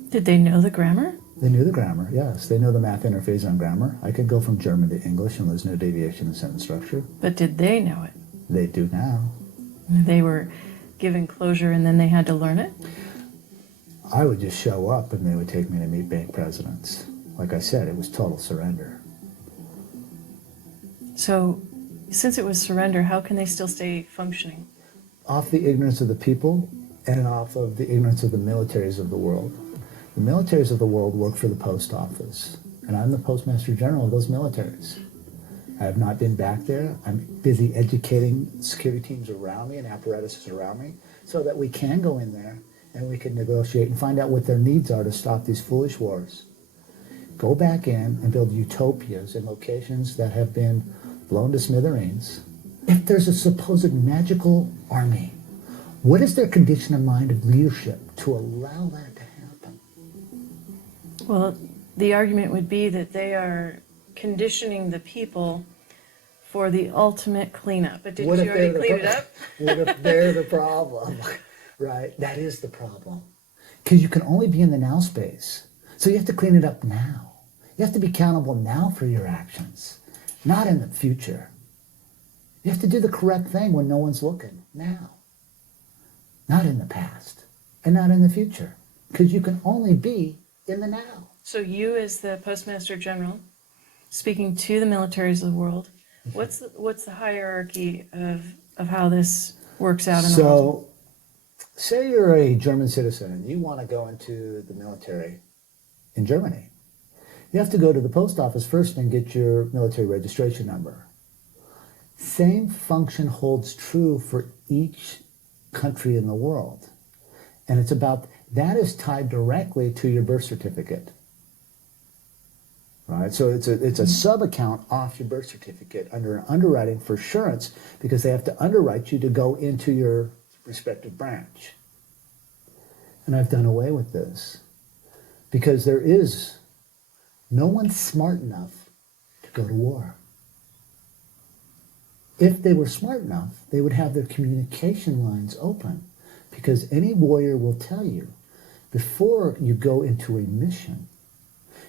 Did they know the grammar? They knew the grammar, yes. They know the math interphase on grammar. I could go from German to English and there's no deviation in sentence structure. But did they know it? They do now. They were given closure and then they had to learn it? I would just show up and they would take me to meet bank presidents. Like I said, it was total surrender. So, since it was surrender, how can they still stay functioning? Off the ignorance of the people and off of the ignorance of the militaries of the world. The militaries of the world work for the post office, and I'm the postmaster general of those militaries. I have not been back there. I'm busy educating security teams around me and apparatuses around me so that we can go in there and we can negotiate and find out what their needs are to stop these foolish wars. Go back in and build utopias in locations that have been blown to smithereens. If there's a supposed magical army, what is their condition of mind of leadership to allow that to happen? Well, the argument would be that they are conditioning the people for the ultimate cleanup. But didn't you already clean it up? What if they're the problem? Right? That is the problem. Because you can only be in the now space. So you have to clean it up now. You have to be accountable now for your actions, not in the future. You have to do the correct thing when no one's looking, now. Not in the past, and not in the future. Because you can only be in the now. So you, as the Postmaster General, speaking to the militaries of the world, what's the hierarchy of how this works out in the world? So, say you're a German citizen and you want to go into the military in Germany. You have to go to the post office first and get your military registration number. Same function holds true for each country in the world. And it's about, that is tied directly to your birth certificate. Right? So it's a sub-account off your birth certificate under an underwriting for assurance because they have to underwrite you to go into your respective branch. And I've done away with this because there is no one smart enough to go to war. If they were smart enough, they would have their communication lines open because any warrior will tell you before you go into a mission,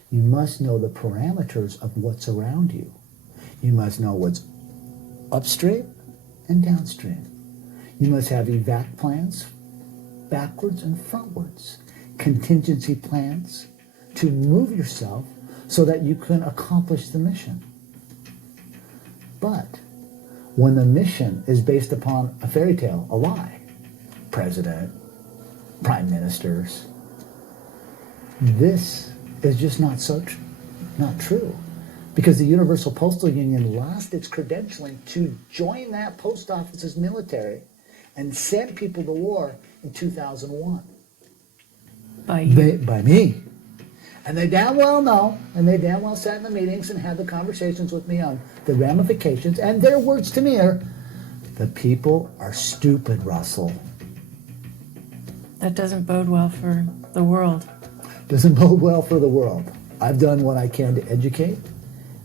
you must know the parameters of what's around you. You must know what's upstream and downstream. You must have evac plans backwards and frontwards, contingency plans to move yourself so that you can accomplish the mission. But when the mission is based upon a fairy tale, a lie, president, prime ministers, this is just not true. Because the Universal Postal Union lost its credentialing to join that post office's military and sent people to war in 2001. By you? By me. And they damn well know, and they damn well sat in the meetings and had the conversations with me on the ramifications, and their words to me are, the people are stupid, Russell. That doesn't bode well for the world. Doesn't bode well for the world. I've done what I can to educate,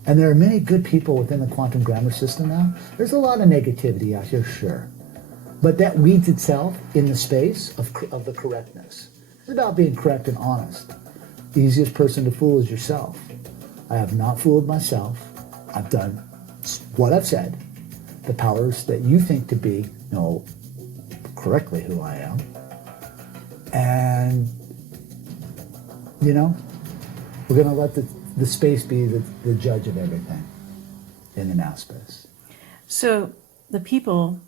and there are many good people within the quantum grammar system now. There's a lot of negativity out here, sure. But that weeds itself in the space of the correctness. It's about being correct and honest. The easiest person to fool is yourself. I have not fooled myself. I've done what I've said. The powers that you think to be know correctly who I am. And, you know, we're going to let the space be the judge of everything in the now space. So the people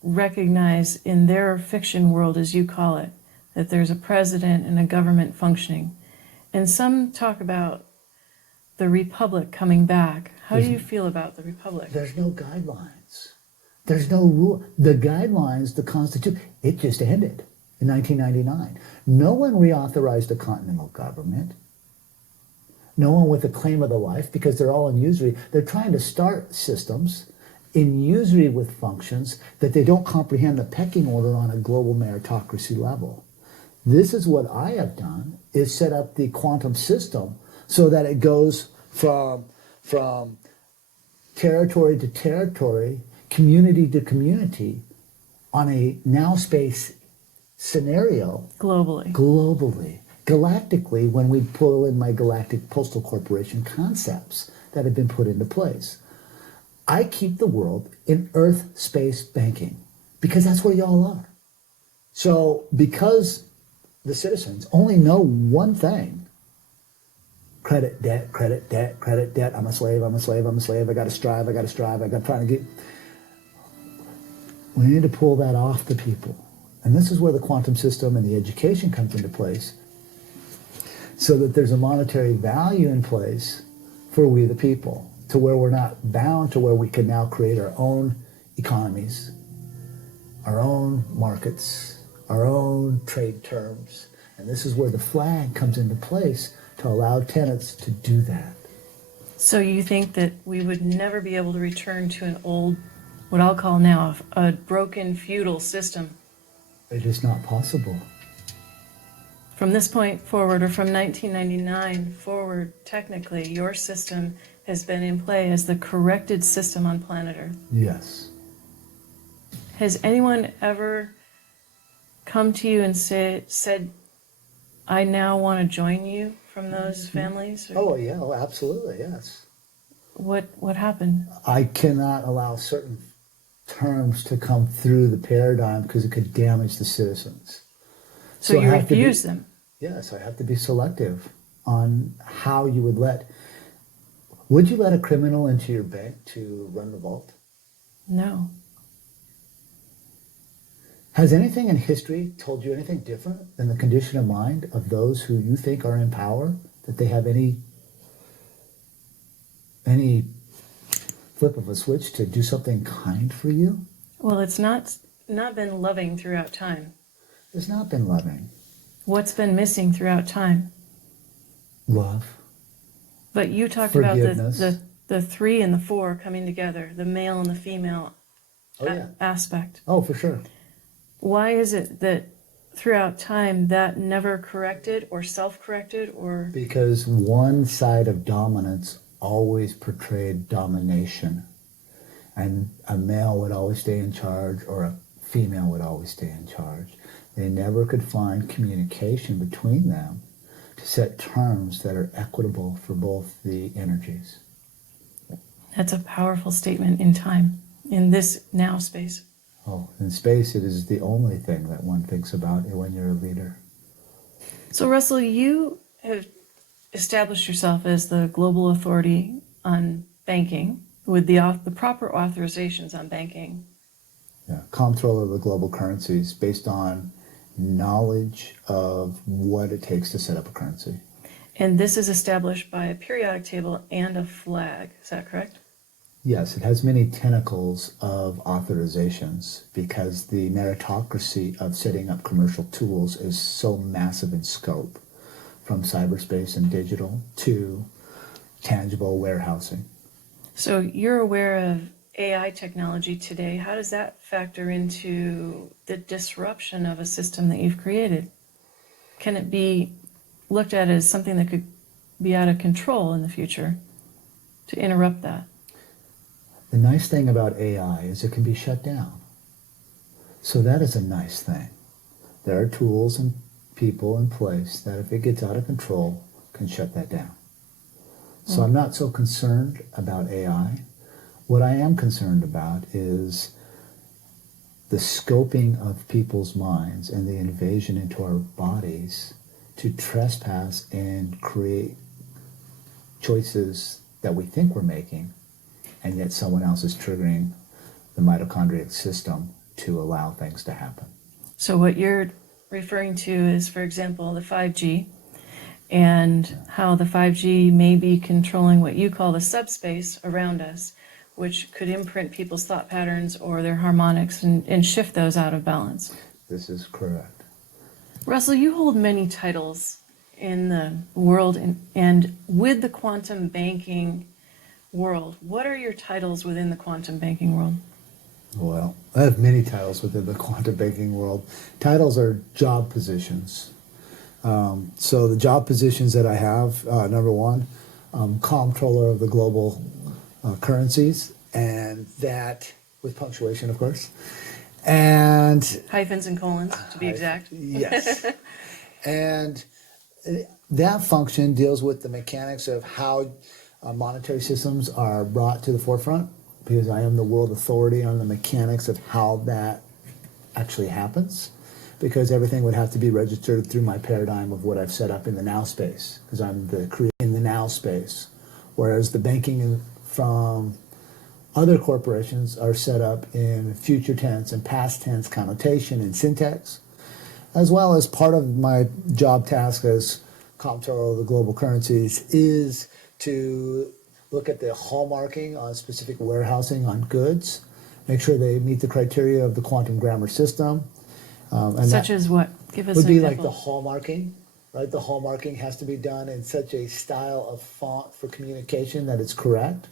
recognize in their fiction world, as you call it, that there's a president and a government functioning. And some talk about the republic coming back. How do you feel about the republic? There's no guidelines. There's no rule. The guidelines, the Constitution, it just ended in 1999. No one reauthorized a continental government. no one with a claim of the life, because they're all in usury. They're trying to start systems in usury with functions that they don't comprehend the pecking order on a global meritocracy level. This is what I have done, is set up the quantum system so that it goes from territory to territory, community to community, on a now space scenario globally, galactically, when we pull in my galactic postal corporation concepts that have been put into place. I keep the world in earth space banking because that's where y'all are. So because the citizens only know one thing: credit, debt, credit, debt, credit, debt. I'm a slave, I'm a slave, I'm a slave. I got to strive, I got to strive, I got to try to get. We need to pull that off the people. And this is where the quantum system and the education comes into place, so that there's a monetary value in place for we the people, to where we're not bound, to where we can now create our own economies, our own markets, our own trade terms. And this is where the flag comes into place to allow tenants to do that. So you think that we would never be able to return to an old, what I'll call now, a broken feudal system? It is not possible. From this point forward, or from 1999 forward, technically, your system has been in play as the corrected system on planet Earth. Yes. Has anyone ever come to you and said, I now want to join you from those families? Or Oh, yeah, oh, absolutely, yes. what happened? I cannot allow certain terms to come through the paradigm because it could damage the citizens. So you I have to refuse them? Yes, I have to be selective on how you would let. Would you let a criminal into your bank to run the vault? No. Has anything in history told you anything different than the condition of mind of those who you think are in power, that they have any flip of a switch to do something kind for you? Well, it's not been loving throughout time. It's not been loving. What's been missing throughout time? Love. But you talked about Forgiveness. the three and the four coming together, the male and the female aspect. Oh, for sure. Why is it that throughout time that never corrected or self-corrected or... Because one side of dominance always portrayed domination. And a male would always stay in charge, or a female would always stay in charge. They never could find communication between them to set terms that are equitable for both the energies. That's a powerful statement in time, in this now space. Oh, in space, it is the only thing that one thinks about when you're a leader. So, Russell, you have established yourself as the global authority on banking with the proper authorizations on banking. Yeah, comptroller of the global currencies based on knowledge of what it takes to set up a currency. And this is established by a periodic table and a flag. Is that correct? Yes, it has many tentacles of authorizations because the meritocracy of setting up commercial tools is so massive in scope, from cyberspace and digital to tangible warehousing. So you're aware of AI technology today. How does that factor into the disruption of a system that you've created? Can it be looked at as something that could be out of control in the future to interrupt that? The nice thing about AI is it can be shut down. So that is a nice thing. There are tools and people in place that if it gets out of control, can shut that down. So I'm not so concerned about AI. What I am concerned about is the scoping of people's minds and the invasion into our bodies to trespass and create choices that we think we're making, and yet someone else is triggering the mitochondrial system to allow things to happen. So what you're referring to is, for example, the 5G, and how the 5G may be controlling what you call the subspace around us, which could imprint people's thought patterns or their harmonics and shift those out of balance. This is correct. Russell, you hold many titles in the world, and with the quantum banking world, what are your titles within the quantum banking world? Well, I have many titles within the quantum banking world. Titles are job positions. So the job positions that I have, number one, comptroller of the global currencies, and that with punctuation, of course. And Hyphens and colons, to be exact. yes. And that function deals with the mechanics of how monetary systems are brought to the forefront, because I am the world authority on the mechanics of how that actually happens, because everything would have to be registered through my paradigm of what I've set up in the now space, because I'm the creator in the now space, whereas the banking from other corporations are set up in future tense and past tense connotation and syntax, as well as part of my job task as comptroller of the global currencies is to look at the hallmarking on specific warehousing on goods, make sure they meet the criteria of the quantum grammar system. And Such as what? Give us would an be example. like the hallmarking, right? The hallmarking has to be done in such a style of font for communication that it's correct.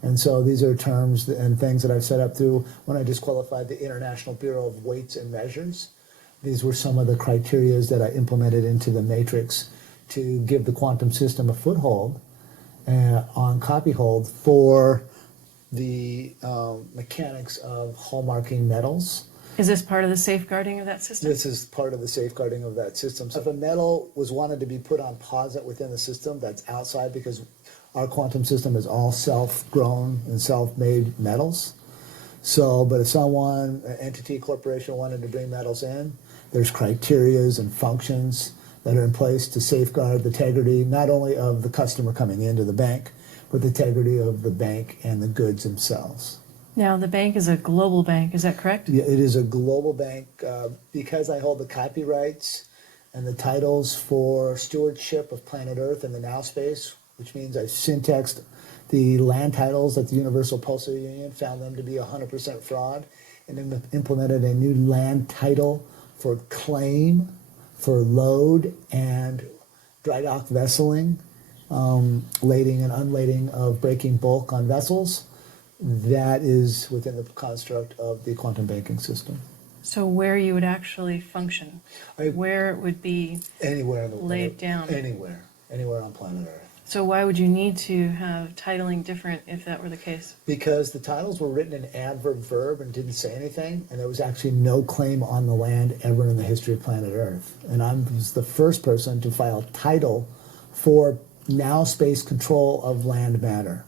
And so these are terms and things that I've set up through when I disqualified the International Bureau of Weights and Measures. These were some of the criterias that I implemented into the matrix to give the quantum system a foothold on copy hold for the mechanics of hallmarking metals. Is this part of the safeguarding of that system? This is part of the safeguarding of that system. So if a metal was wanted to be put on posit within the system, that's outside, because our quantum system is all self-grown and self-made metals. So, but if someone, an entity, corporation wanted to bring metals in, there's criterias and functions that are in place to safeguard the integrity, not only of the customer coming into the bank, but the integrity of the bank and the goods themselves. Now, the bank is a global bank, is that correct? Yeah, it is a global bank because I hold the copyrights and the titles for stewardship of planet Earth in the now space, which means I syntaxed the land titles that the Universal Postal Union found them to be 100% fraud, and then implemented a new land title for claim, for load and dry dock vesseling, lading and unlading of breaking bulk on vessels. That is within the construct of the quantum banking system. So where you would actually function, where it would be Anywhere in the laid down. Anywhere on planet Earth. So why would you need to have titling different if that were the case? Because the titles were written in adverb verb and didn't say anything, and there was actually no claim on the land ever in the history of planet Earth. And I was the first person to file title for now space control of land matter.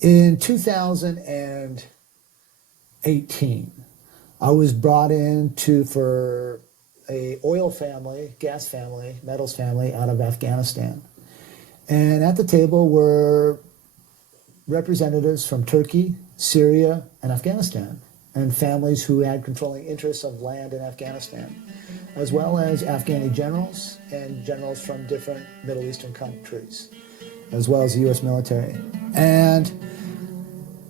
In 2018, I was brought in for a oil family, gas family, metals family out of Afghanistan. And at the table were representatives from Turkey, Syria, and Afghanistan, and families who had controlling interests of land in Afghanistan, as well as Afghani generals and generals from different Middle Eastern countries, as well as the U.S. military. And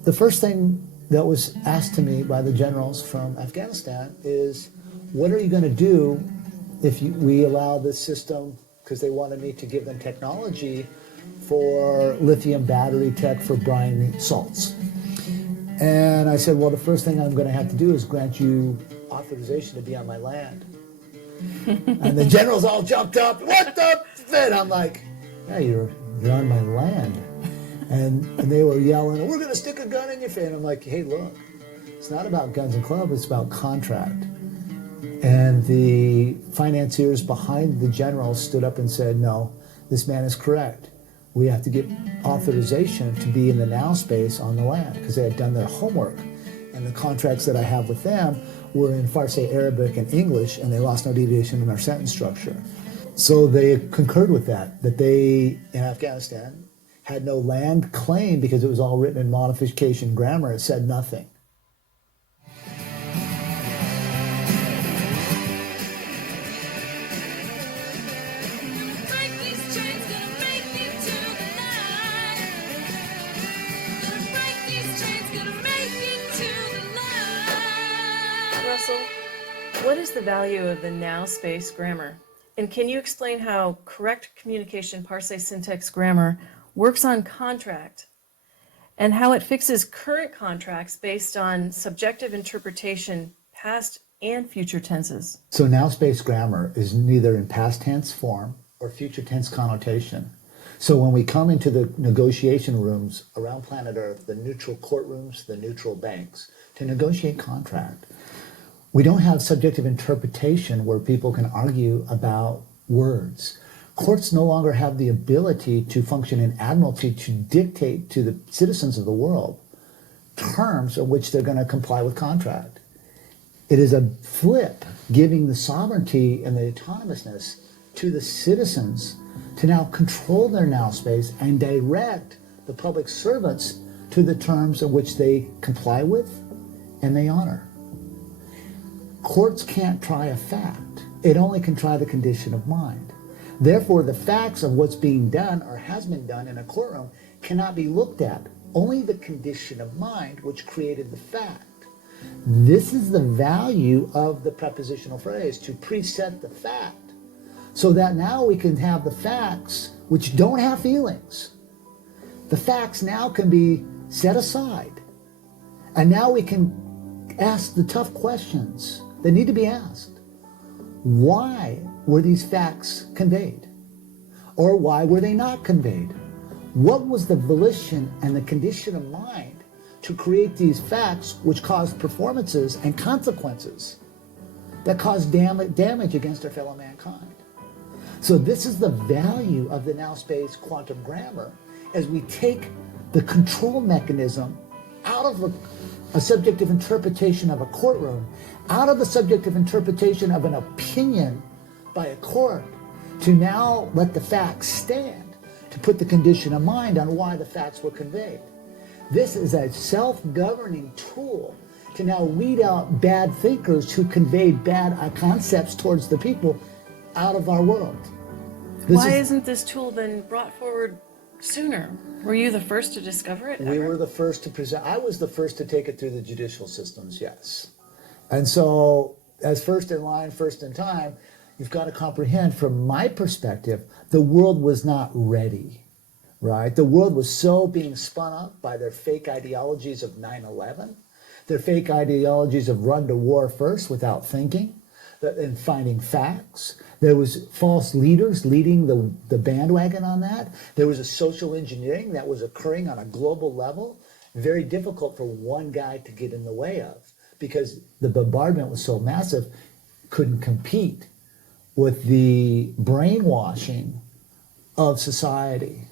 the first thing that was asked to me by the generals from Afghanistan is, what are you going to do if we allow this system, because they wanted me to give them technology for lithium battery tech for brining salts. And I said, well, the first thing I'm going to have to do is grant you authorization to be on my land. And the generals all jumped up, what the fit? I'm like, yeah, you're on my land. And they were yelling, we're going to stick a gun in your face. And I'm like, hey, look, it's not about guns and clubs, it's about contract. And the financiers behind the generals stood up and said, no, this man is correct. We have to get authorization to be in the now space on the land, because they had done their homework. And the contracts that I have with them were in Farsi, Arabic, and English, and they lost no deviation in our sentence structure. So they concurred with that they, in Afghanistan, had no land claim because it was all written in modification grammar. It said nothing. Russell, what is the value of the now space grammar? And can you explain how correct communication, parse, syntax, grammar works on contract and how it fixes current contracts based on subjective interpretation, past and future tenses? So now space grammar is neither in past tense form or future tense connotation. So when we come into the negotiation rooms around planet Earth, the neutral courtrooms, the neutral banks, to negotiate contract, we don't have subjective interpretation where people can argue about words. Courts no longer have the ability to function in admiralty to dictate to the citizens of the world terms of which they're going to comply with contract. It is a flip, giving the sovereignty and the autonomousness to the citizens to now control their now space and direct the public servants to the terms of which they comply with and they honor. Courts can't try a fact. It only can try the condition of mind. Therefore, the facts of what's being done or has been done in a courtroom cannot be looked at. Only the condition of mind which created the fact. This is the value of the prepositional phrase, to preset the fact, so that now we can have the facts which don't have feelings. The facts now can be set aside. And now we can ask the tough questions that need to be asked. Why were these facts conveyed? Or why were they not conveyed? What was the volition and the condition of mind to create these facts which caused performances and consequences that caused damage against our fellow mankind? So this is the value of the now space quantum grammar, as we take the control mechanism out of a subjective interpretation of a courtroom, out of the subjective interpretation of an opinion by a court, to now let the facts stand, to put the condition of mind on why the facts were conveyed. This is a self-governing tool to now weed out bad thinkers who conveyed bad concepts towards the people out of our world. Why isn't this tool been brought forward sooner? Were you the first to discover it? We were the first to present. I was the first to take it through the judicial systems, yes. And so, as first in line, first in time, you've got to comprehend, from my perspective, the world was not ready, right? The world was so being spun up by their fake ideologies of 9/11, their fake ideologies of run to war first without thinking and finding facts. There was false leaders leading the bandwagon on that. There was a social engineering that was occurring on a global level, very difficult for one guy to get in the way of, because the bombardment was so massive, couldn't compete with the brainwashing of society.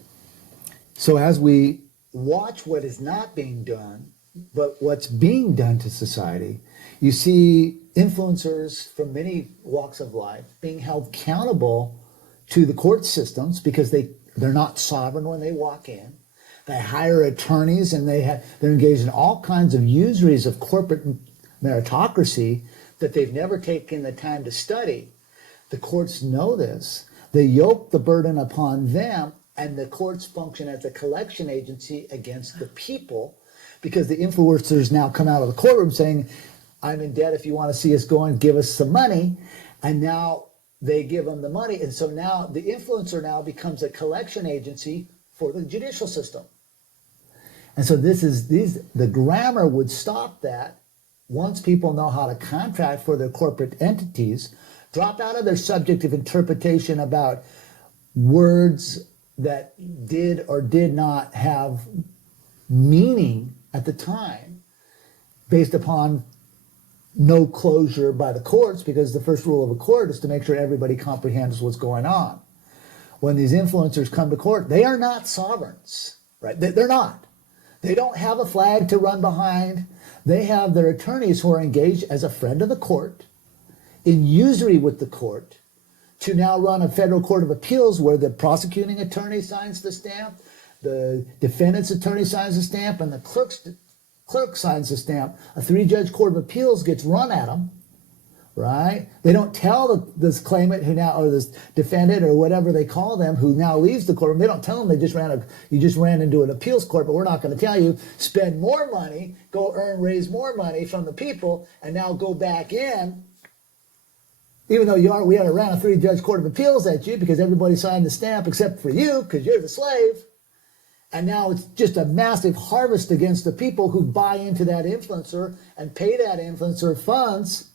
So as we watch what is not being done, but what's being done to society, you see influencers from many walks of life being held accountable to the court systems because they're not sovereign when they walk in. They hire attorneys and they're engaged in all kinds of usuries of corporate meritocracy that they've never taken the time to study. The courts know this. They yoke the burden upon them, and the courts function as a collection agency against the people, because the influencers now come out of the courtroom saying, I'm in debt. If you want to see us going, give us some money. And now they give them the money. And so now the influencer now becomes a collection agency for the judicial system. And so the grammar would stop that once people know how to contract for their corporate entities, drop out of their subjective interpretation about words that did or did not have meaning at the time based upon no closure by the courts, because the first rule of a court is to make sure everybody comprehends what's going on. When these influencers come to court, they are not sovereigns, right? They're not. They don't have a flag to run behind. They have their attorneys who are engaged as a friend of the court, in usury with the court, to now run a federal court of appeals where the prosecuting attorney signs the stamp, the defendant's attorney signs the stamp, and the clerk signs the stamp. A 3-judge court of appeals gets run at them, right? They don't tell this claimant who now, or this defendant or whatever they call them, who now leaves the courtroom, they don't tell them you just ran into an appeals court, but we're not going to tell you. Spend more money, raise more money from the people, and now go back in Even though we had ran a 3-judge court of appeals at you because everybody signed the stamp except for you because you're the slave. And now it's just a massive harvest against the people who buy into that influencer and pay that influencer funds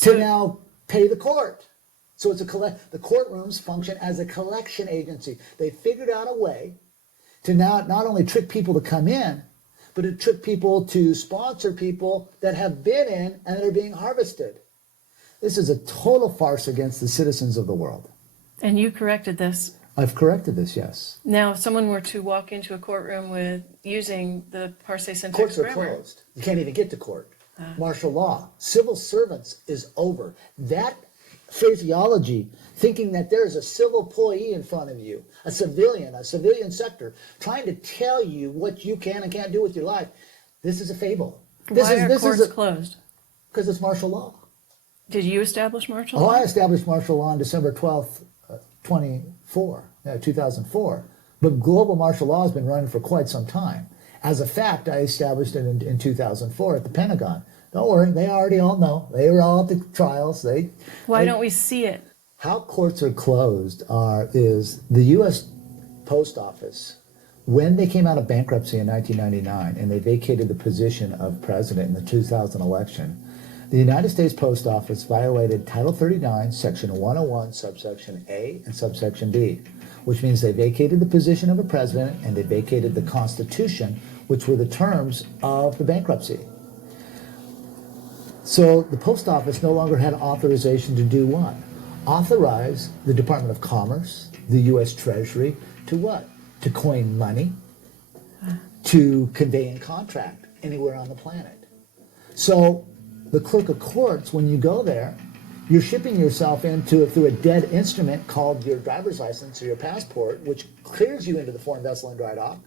to now pay the court. So it's the courtrooms function as a collection agency. They figured out a way to not only trick people to come in, but to trick people to sponsor people that have been in and that are being harvested. This is a total farce against the citizens of the world. And you corrected this. I've corrected this, yes. Now, if someone were to walk into a courtroom with using the parse syntax Courts are grammar, closed. You can't even get to court. Martial law. Civil servants is over. That phraseology, thinking that there is a civil employee in front of you, a civilian sector, trying to tell you what you can and can't do with your life, this is a fable. why are courts closed? Because it's martial law. Did you establish martial Oh, law? I established martial law on December 12th, 2004. But global martial law has been running for quite some time. As a fact, I established it in 2004 at the Pentagon. Don't worry, they already all know. They were all at the trials. Why don't we see it? How courts are closed is the U.S. Post Office, when they came out of bankruptcy in 1999 and they vacated the position of president in the 2000 election, the United States Post Office violated Title 39, Section 101, subsection A and subsection B, which means they vacated the position of a president and they vacated the Constitution, which were the terms of the bankruptcy. So the Post Office no longer had authorization to do what? Authorize the Department of Commerce, the U.S. Treasury, to what? To coin money, to convey and contract anywhere on the planet. So the clerk of courts, when you go there, you're shipping yourself through a dead instrument called your driver's license or your passport, which clears you into the foreign vessel in dry dock.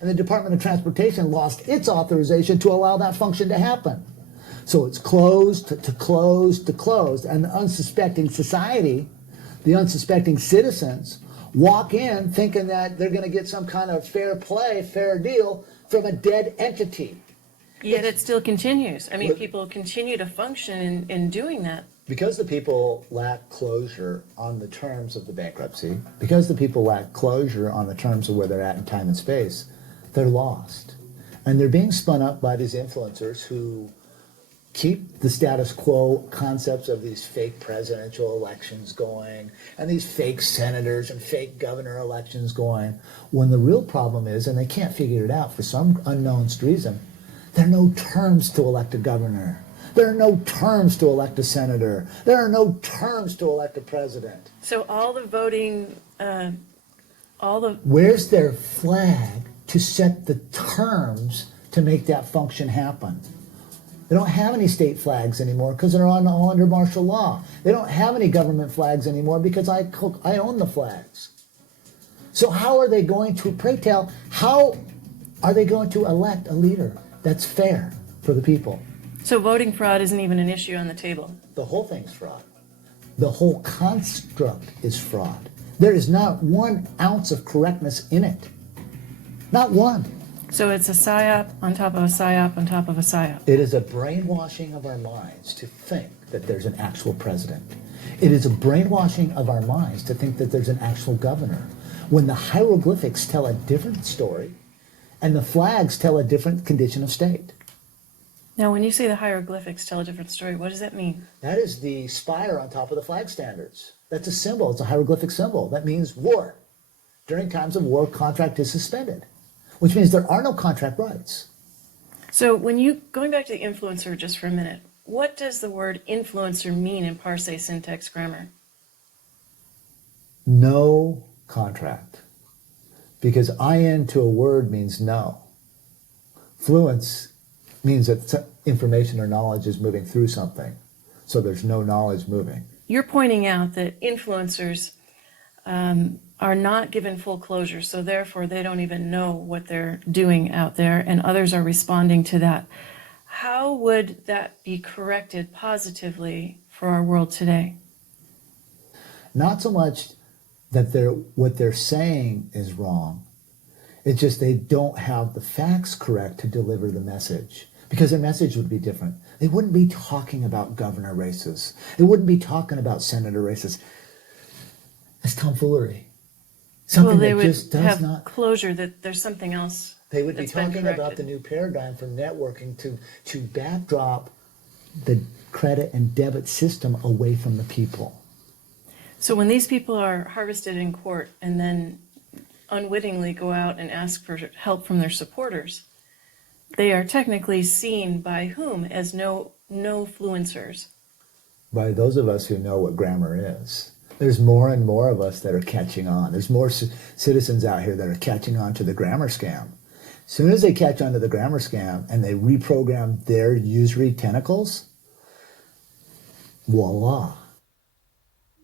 And the Department of Transportation lost its authorization to allow that function to happen. So it's closed to closed to closed. And the unsuspecting society, the unsuspecting citizens, walk in thinking that they're going to get some kind of fair play, fair deal from a dead entity. Yet it still continues. I mean, people continue to function in doing that. Because the people lack closure on the terms of the bankruptcy, because the people lack closure on the terms of where they're at in time and space, they're lost. And they're being spun up by these influencers who keep the status quo concepts of these fake presidential elections going and these fake senators and fake governor elections going, when the real problem is, and they can't figure it out for some unknown reason, there are no terms to elect a governor. There are no terms to elect a senator. There are no terms to elect a president. So all the voting, Where's their flag to set the terms to make that function happen? They don't have any state flags anymore because they're all under martial law. They don't have any government flags anymore because I own the flags. So how are they going to, pray tell, how are they going to elect a leader that's fair for the people? So voting fraud isn't even an issue on the table. The whole thing's fraud. The whole construct is fraud. There is not 1 ounce of correctness in it. Not one. So it's a psyop on top of a psyop on top of a psyop. It is a brainwashing of our minds to think that there's an actual president. It is a brainwashing of our minds to think that there's an actual governor, when the hieroglyphics tell a different story and the flags tell a different condition of state. Now, when you say the hieroglyphics tell a different story, what does that mean? That is the spire on top of the flag standards. That's a symbol. It's a hieroglyphic symbol. That means war. During times of war, contract is suspended, which means there are no contract rights. So going back to the influencer just for a minute, what does the word influencer mean in parse syntax grammar? No contract. Because in to a word means no. Fluence means that information or knowledge is moving through something. So there's no knowledge moving. You're pointing out that influencers are not given full closure, so therefore they don't even know what they're doing out there, and others are responding to that. How would that be corrected positively for our world today? Not so much that what they're saying is wrong. It's just they don't have the facts correct to deliver the message. because their message would be different. They wouldn't be talking about governor races. They wouldn't be talking about senator races. It's tomfoolery. Something they that would just does have not. closure that there's something else. They would be that's been talking about corrected. the new paradigm for networking to backdrop the credit and debit system away from the people. So when these people are harvested in court and then unwittingly go out and ask for help from their supporters, they are technically seen by whom as no fluencers. By those of us who know what grammar is. There's more and more of us that are catching on. There's more citizens out here that are catching on to the grammar scam. As soon as they catch on to the grammar scam and they reprogram their usury tentacles, voila.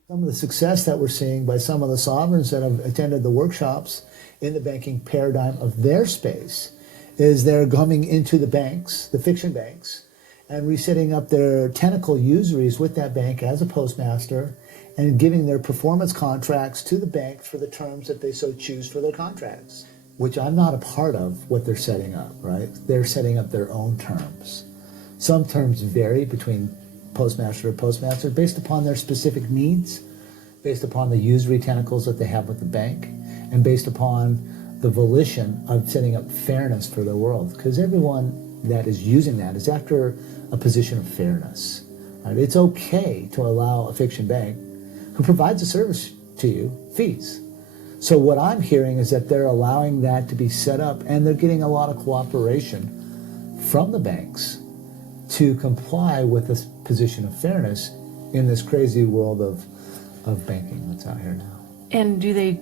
Some of the success that we're seeing by some of the sovereigns that have attended the workshops in the banking paradigm of their space is they're coming into the banks, the fiction banks, and resetting up their tentacle usuries with that bank as a postmaster and giving their performance contracts to the bank for the terms that they so choose for their contracts, which I'm not a part of what they're setting up, right? They're setting up their own terms. Some terms vary between postmaster to postmaster based upon their specific needs, based upon the usury tentacles that they have with the bank, and based upon the volition of setting up fairness for the world. Because everyone that is using that is after a position of fairness. Right? It's okay to allow a fiction bank who provides a service to you fees. So what I'm hearing is that they're allowing that to be set up, and they're getting a lot of cooperation from the banks to comply with this position of fairness in this crazy world of banking that's out here now. And do they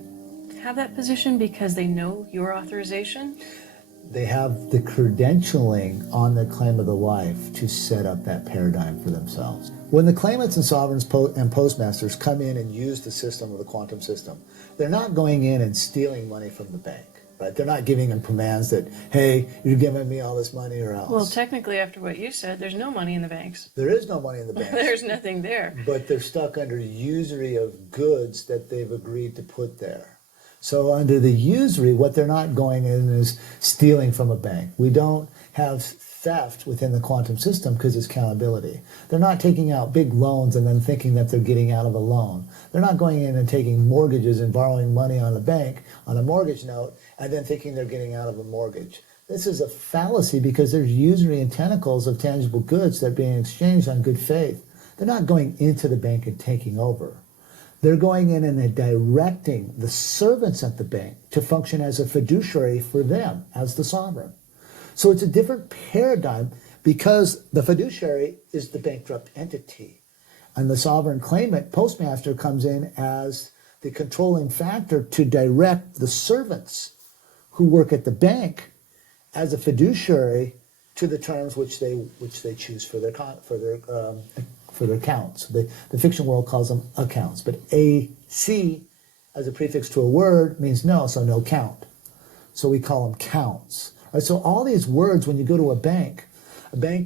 have that position because they know your authorization? They have the credentialing on the claim of the life to set up that paradigm for themselves. When the claimants and sovereigns and postmasters come in and use the system of the quantum system, they're not going in and stealing money from the bank. Right? They're not giving them commands that, hey, you're giving me all this money or else. Well, technically, after what you said, there's no money in the banks. There is no money in the banks. There's nothing there. But they're stuck under usury of goods that they've agreed to put there. So under the usury, what they're not going in is stealing from a bank. We don't have theft within the quantum system because it's accountability. They're not taking out big loans and then thinking that they're getting out of a loan. They're not going in and taking mortgages and borrowing money on a bank, on a mortgage note, and then thinking they're getting out of a mortgage. This is a fallacy because there's usury and tentacles of tangible goods that are being exchanged on good faith. They're not going into the bank and taking over. They're going in and directing the servants at the bank to function as a fiduciary for them as the sovereign. So it's a different paradigm because the fiduciary is the bankrupt entity. And the sovereign claimant, postmaster, comes in as the controlling factor to direct the servants who work at the bank as a fiduciary to the terms which they choose for their accounts. The fiction world calls them accounts, but AC as a prefix to a word means no, so no count. So we call them counts. Right, so all these words, when you go to a bank,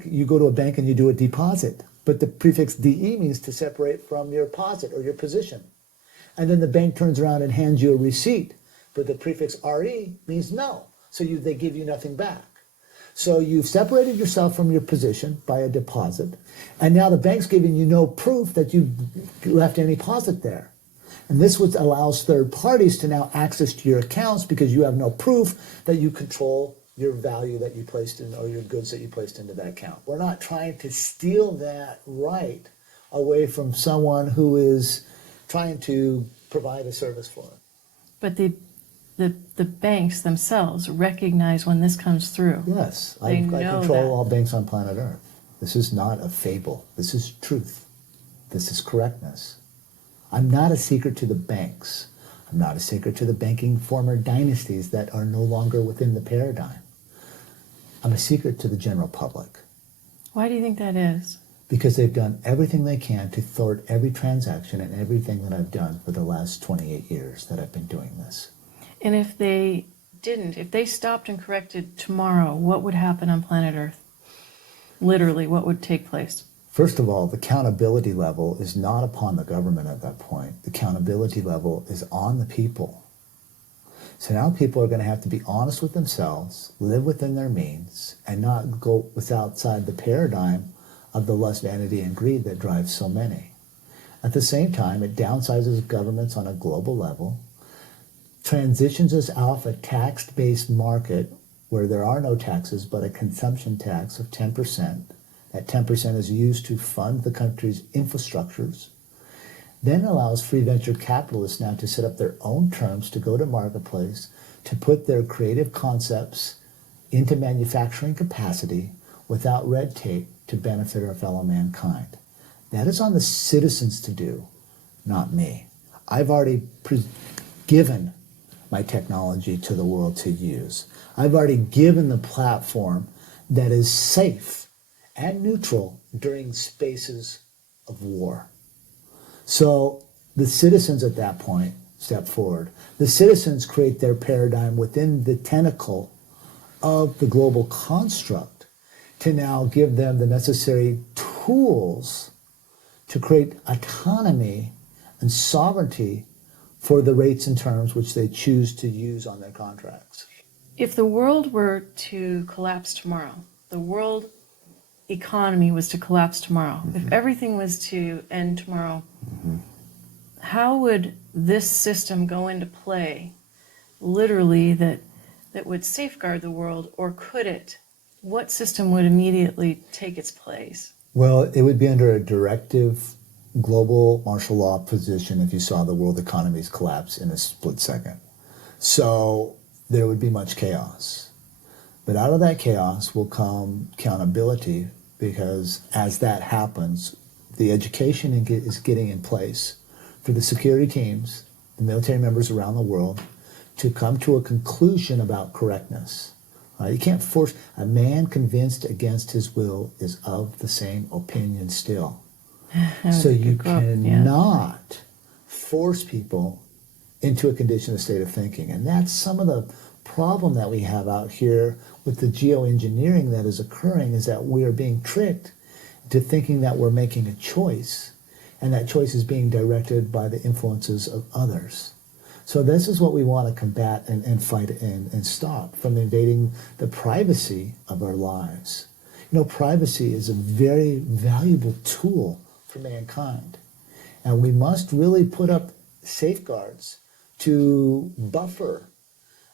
you go to a bank and you do a deposit, but the prefix DE means to separate from your deposit or your position. And then the bank turns around and hands you a receipt, but the prefix RE means no, so they give you nothing back. So you've separated yourself from your position by a deposit, and now the bank's giving you no proof that you left any deposit there. And this allows third parties to now access to your accounts because you have no proof that you control your value that you placed in or your goods that you placed into that account. We're not trying to steal that right away from someone who is trying to provide a service for it. But the banks themselves recognize when this comes through. Yes, I They know control that. all banks on planet Earth. This is not a fable. This is truth. This is correctness. I'm not a secret to the banks. I'm not a secret to the banking former dynasties that are no longer within the paradigm. I'm a secret to the general public Why do you think that is? because they've done everything they can to thwart every transaction and everything that I've done for the last 28 years that I've been doing this. And if they didn't, if they stopped and corrected tomorrow, what would happen on planet Earth? Literally, what would take place? First of all, the accountability level is not upon the government at that point. The accountability level is on the people. So now people are going to have to be honest with themselves, live within their means, and not go outside the paradigm of the lust, vanity, and greed that drives so many. At the same time, it downsizes governments on a global level, transitions us off a tax-based market where there are no taxes but a consumption tax of 10%. That 10% is used to fund the country's infrastructures, then allows free venture capitalists now to set up their own terms to go to marketplace, to put their creative concepts into manufacturing capacity without red tape to benefit our fellow mankind. That is on the citizens to do, not me. I've already given my technology to the world to use. I've already given the platform that is safe and neutral during spaces of war. So the citizens at that point step forward. The citizens create their paradigm within the tentacle of the global construct to now give them the necessary tools to create autonomy and sovereignty for the rates and terms which they choose to use on their contracts. If the world were to collapse tomorrow, the world economy was to collapse tomorrow, if everything was to end tomorrow, how would this system go into play, literally, that would safeguard the world, or could it? What system would immediately take its place? Well, it would be under a directive global martial law position if you saw the world economies collapse in a split second. So there would be much chaos. But out of that chaos will come accountability, because as that happens, the education is getting in place for the security teams, the military members around the world, to come to a conclusion about correctness. You can't force a man convinced against his will is of the same opinion still. So you cannot force people into a condition, a state of thinking. And that's some of the problem that we have out here with the geoengineering that is occurring, is that we are being tricked to thinking that we're making a choice, and that choice is being directed by the influences of others. So this is what we want to combat and fight and stop from invading the privacy of our lives. You know, privacy is a very valuable tool for mankind. And we must really put up safeguards to buffer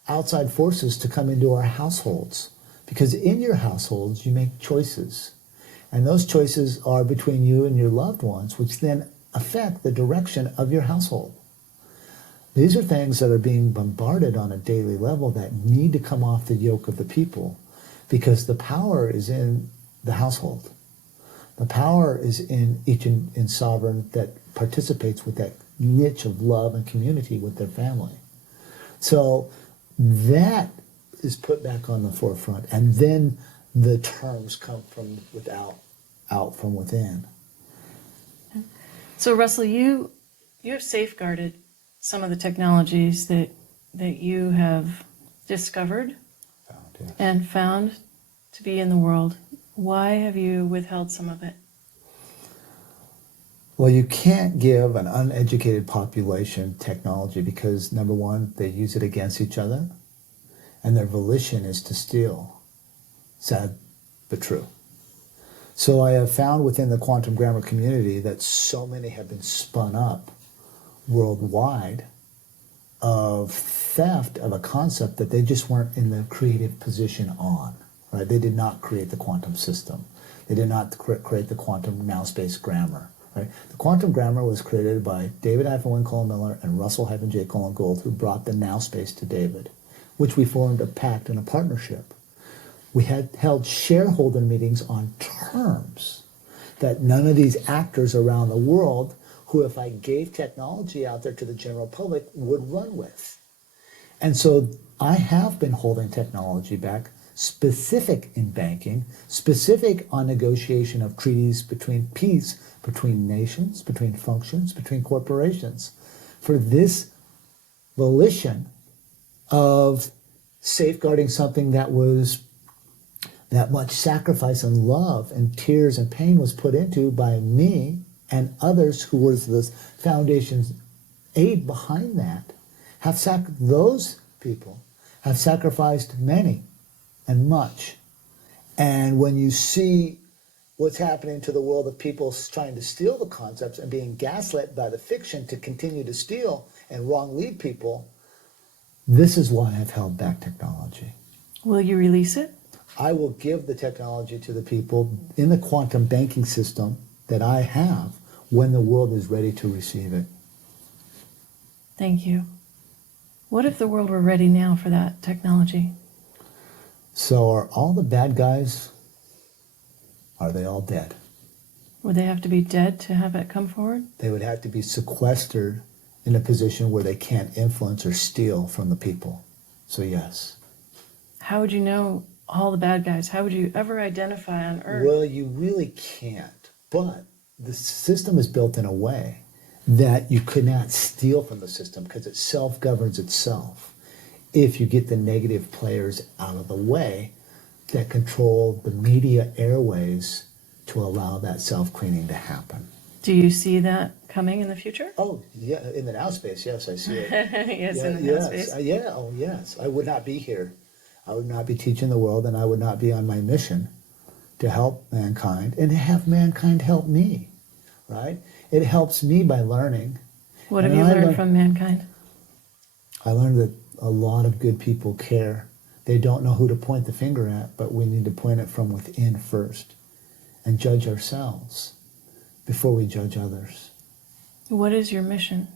outside forces to come into our households. Because in your households, you make choices. And those choices are between you and your loved ones, which then affect the direction of your household. These are things that are being bombarded on a daily level that need to come off the yoke of the people, because the power is in the household. The power is in each in sovereign that participates with that niche of love and community with their family. So that is put back on the forefront, and then the terms come from without, out from within. So Russell, you've safeguarded some of the technologies that you have discovered and found to be in the world. Why have you withheld some of it? Well, you can't give an uneducated population technology because, number one, they use it against each other, and their volition is to steal. Sad, but true. So I have found within the quantum grammar community that so many have been spun up worldwide of theft of a concept that they just weren't in the creative position on. Right? They did not create the quantum system. They did not create the quantum now-space grammar. Right? The quantum grammar was created by David-Win Miller and Russell-J. Gold, who brought the now space to David, which we formed a pact and a partnership. We had held shareholder meetings on terms that none of these actors around the world, who if I gave technology out there to the general public, would run with. And so I have been holding technology back, specific in banking, specific on negotiation of treaties between peace, between nations, between functions, between corporations, for this volition of safeguarding something that was that much sacrifice and love and tears and pain was put into by me and others who was the foundation's aid behind that, have those people have sacrificed many and much. And when you see what's happening to the world of people trying to steal the concepts and being gaslit by the fiction to continue to steal and wrong lead people, this is why I've held back technology. Will you release it? I will give the technology to the people in the quantum banking system that I have when the world is ready to receive it. Thank you. What if the world were ready now for that technology? So are all the bad guys, are they all dead? Would they have to be dead to have it come forward? They would have to be sequestered in a position where they can't influence or steal from the people. So yes. How would you know all the bad guys? How would you ever identify on Earth? Well, you really can't. But the system is built in a way that you could not steal from the system because it self-governs itself if you get the negative players out of the way that control the media airways to allow that self-cleaning to happen. Do you see that coming in the future? Oh, yeah, in the now space, yes, I see it. Yes, Yeah, in the yes, space. yes. I would not be here. I would not be teaching the world, and I would not be on my mission to help mankind and to have mankind help me, right? It helps me by learning. What have And you I learned from mankind? I learned that a lot of good people care. They don't know who to point the finger at, but we need to point it from within first and judge ourselves before we judge others. What is your mission?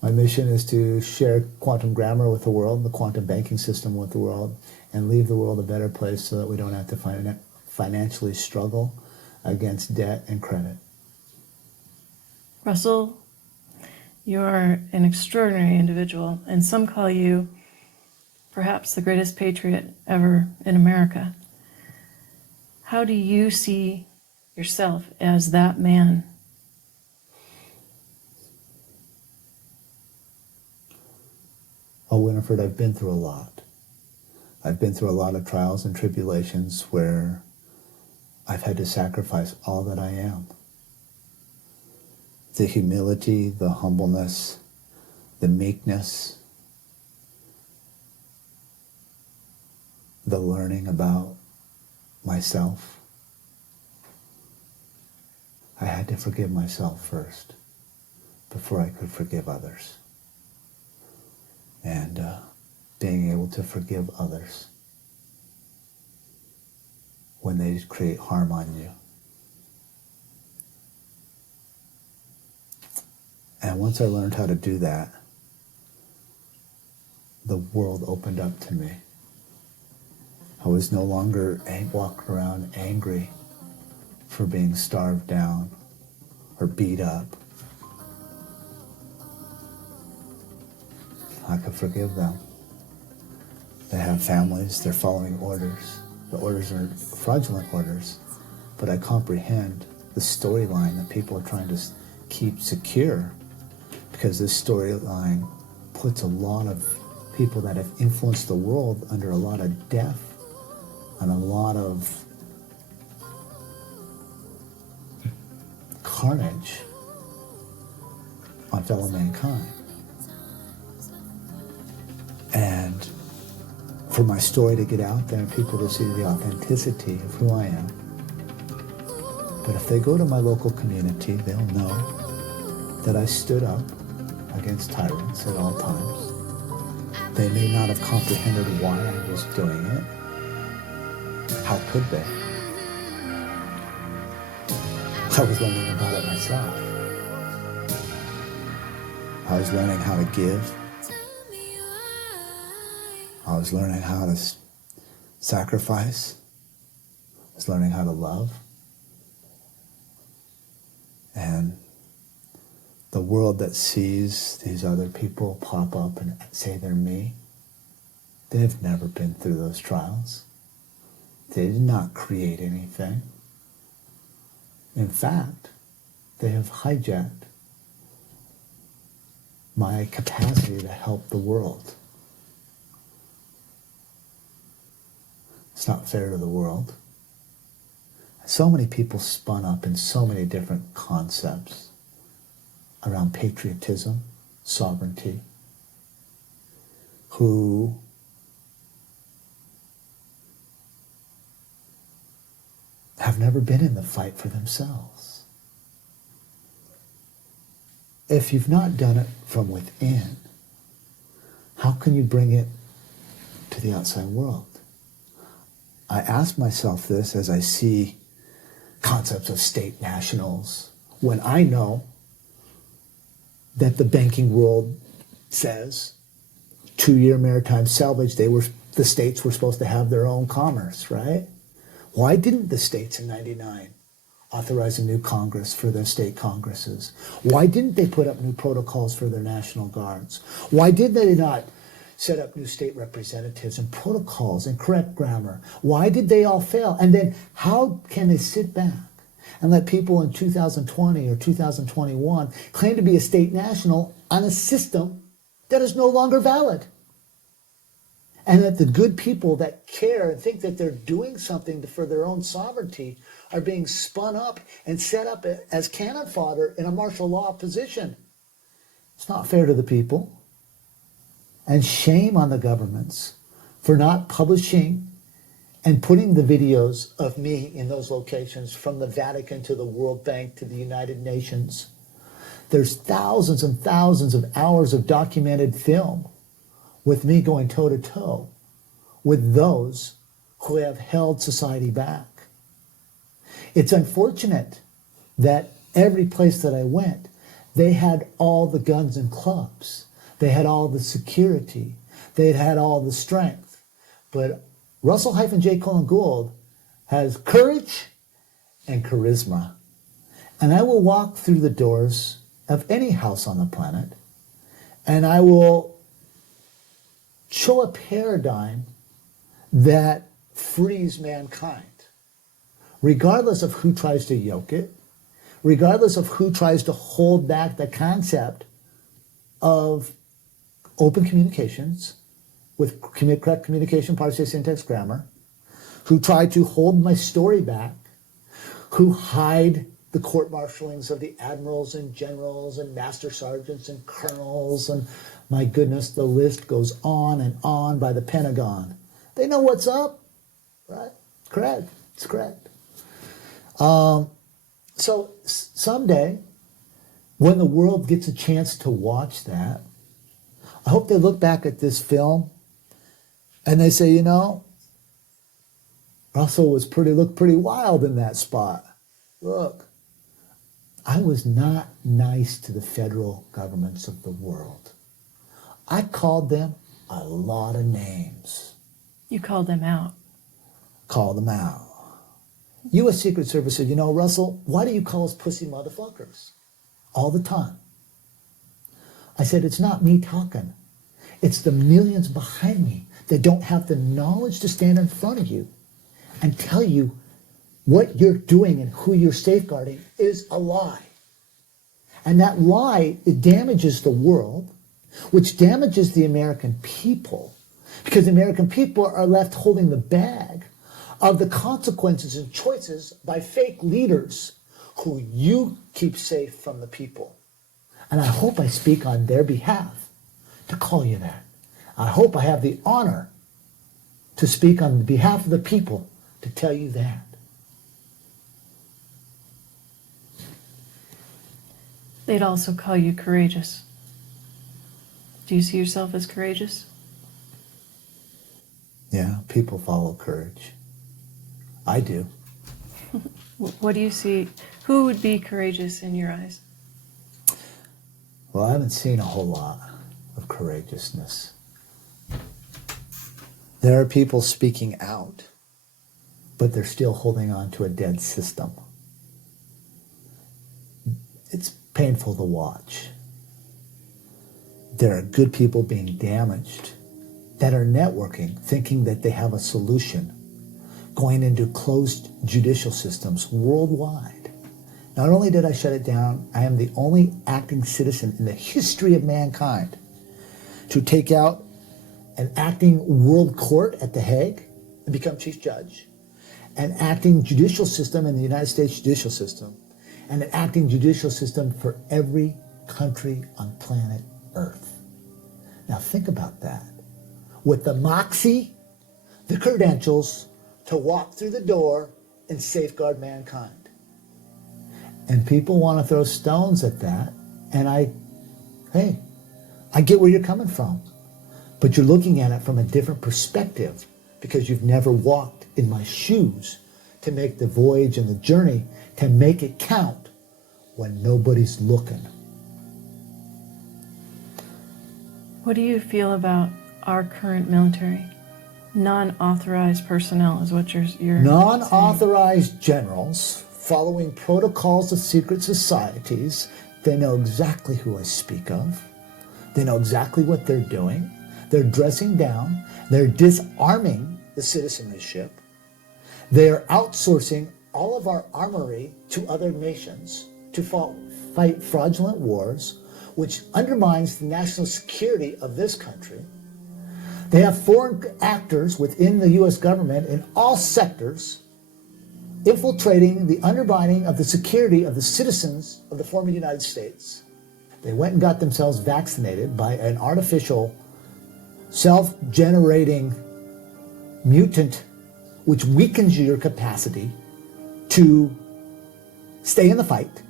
My mission is to share quantum grammar with the world, the quantum banking system with the world, and leave the world a better place so that we don't have to financially struggle against debt and credit. Russell, you are an extraordinary individual, and some call you perhaps the greatest patriot ever in America. How do you see yourself as that man? Oh, Winifred, I've been through a lot. I've been through a lot of trials and tribulations where I've had to sacrifice all that I am. The humility, the humbleness, the meekness, the learning about myself. I had to forgive myself first before I could forgive others. And being able to forgive others when they create harm on you. And once I learned how to do that, the world opened up to me. I was no longer walking around angry for being starved down or beat up. I could forgive them. They have families, they're following orders. The orders are fraudulent orders, but I comprehend the storyline that people are trying to keep secure, because this storyline puts a lot of people that have influenced the world under a lot of death and a lot of carnage on fellow mankind. And for my story to get out there and people to see the authenticity of who I am. But if they go to my local community, they'll know that I stood up against tyrants at all times. They may not have comprehended why I was doing it. How could they? I was learning about it myself. I was learning how to give. I was learning how to sacrifice. I was learning how to love. And the world that sees these other people pop up and say they're me, they've never been through those trials. They did not create anything. In fact, they have hijacked my capacity to help the world. It's not fair to the world. So many people spun up in so many different concepts around patriotism, sovereignty, who have never been in the fight for themselves. If you've not done it from within, how can you bring it to the outside world? I ask myself this as I see concepts of state nationals, when I know that the banking world says 2-year maritime salvage, the states were supposed to have their own commerce, right? Why didn't the states in 99 authorize a new Congress for their state congresses? Why didn't they put up new protocols for their National Guards? Why did they not set up new state representatives and protocols and correct grammar? Why did they all fail? And then how can they sit back and let people in 2020 or 2021 claim to be a state national on a system that is no longer valid? And that the good people that care and think that they're doing something for their own sovereignty are being spun up and set up as cannon fodder in a martial law position. It's not fair to the people. And shame on the governments for not publishing and putting the videos of me in those locations, from the Vatican to the World Bank to the United Nations. There's thousands and thousands of hours of documented film with me going toe-to-toe with those who have held society back. It's unfortunate that every place that I went, they had all the guns and clubs. They had all the security. They had all the strength. But Russell-J. Colin Gould has courage and charisma. And I will walk through the doors of any house on the planet, and I will show a paradigm that frees mankind, regardless of who tries to yoke it, regardless of who tries to hold back the concept of open communications with correct communication, parsing, syntax, grammar, who try to hold my story back, who hide the court-martialings of the admirals and generals and master sergeants and colonels, and my goodness, the list goes on and on by the Pentagon. They know what's up, right? Correct. It's correct. So someday, when the world gets a chance to watch that, I hope they look back at this film and they say, you know, Russell looked pretty wild in that spot. Look, I was not nice to the federal governments of the world. I called them a lot of names. You called them out. Called them out. U.S. Secret Service said, you know, Russell, why do you call us pussy motherfuckers all the time? I said, it's not me talking. It's the millions behind me that don't have the knowledge to stand in front of you and tell you what you're doing and who you're safeguarding is a lie. And that lie, it damages the world, which damages the American people, because the American people are left holding the bag of the consequences and choices by fake leaders who you keep safe from the people. And I hope I speak on their behalf to call you that. I hope I have the honor to speak on behalf of the people to tell you that. They'd also call you courageous. Do you see yourself as courageous? Yeah, people follow courage. I do. What do you see? Who would be courageous in your eyes? Well, I haven't seen a whole lot of courageousness. There are people speaking out, but they're still holding on to a dead system. It's painful to watch. There are good people being damaged that are networking, thinking that they have a solution, going into closed judicial systems worldwide. Not only did I shut it down, I am the only acting citizen in the history of mankind to take out an acting world court at The Hague and become chief judge, an acting judicial system in the United States judicial system, and an acting judicial system for every country on planet Earth. Now think about that. with the moxie, the credentials to walk through the door and safeguard mankind. And people want to throw stones at that. And I get where you're coming from. But you're looking at it from a different perspective because you've never walked in my shoes to make the voyage and the journey, to make it count when nobody's looking. What do you feel about our current military? Non-authorized personnel is what you're Non-authorized generals following protocols of secret societies. They know exactly who I speak of. They know exactly what they're doing. They're dressing down. They're disarming the citizenship. They're outsourcing all of our armory to other nations to fight fraudulent wars, which undermines the national security of this country. They have foreign actors within the U.S. government in all sectors infiltrating the undermining of the security of the citizens of the former United States. They went and got themselves vaccinated by an artificial, self-generating mutant which weakens your capacity to stay in the fight.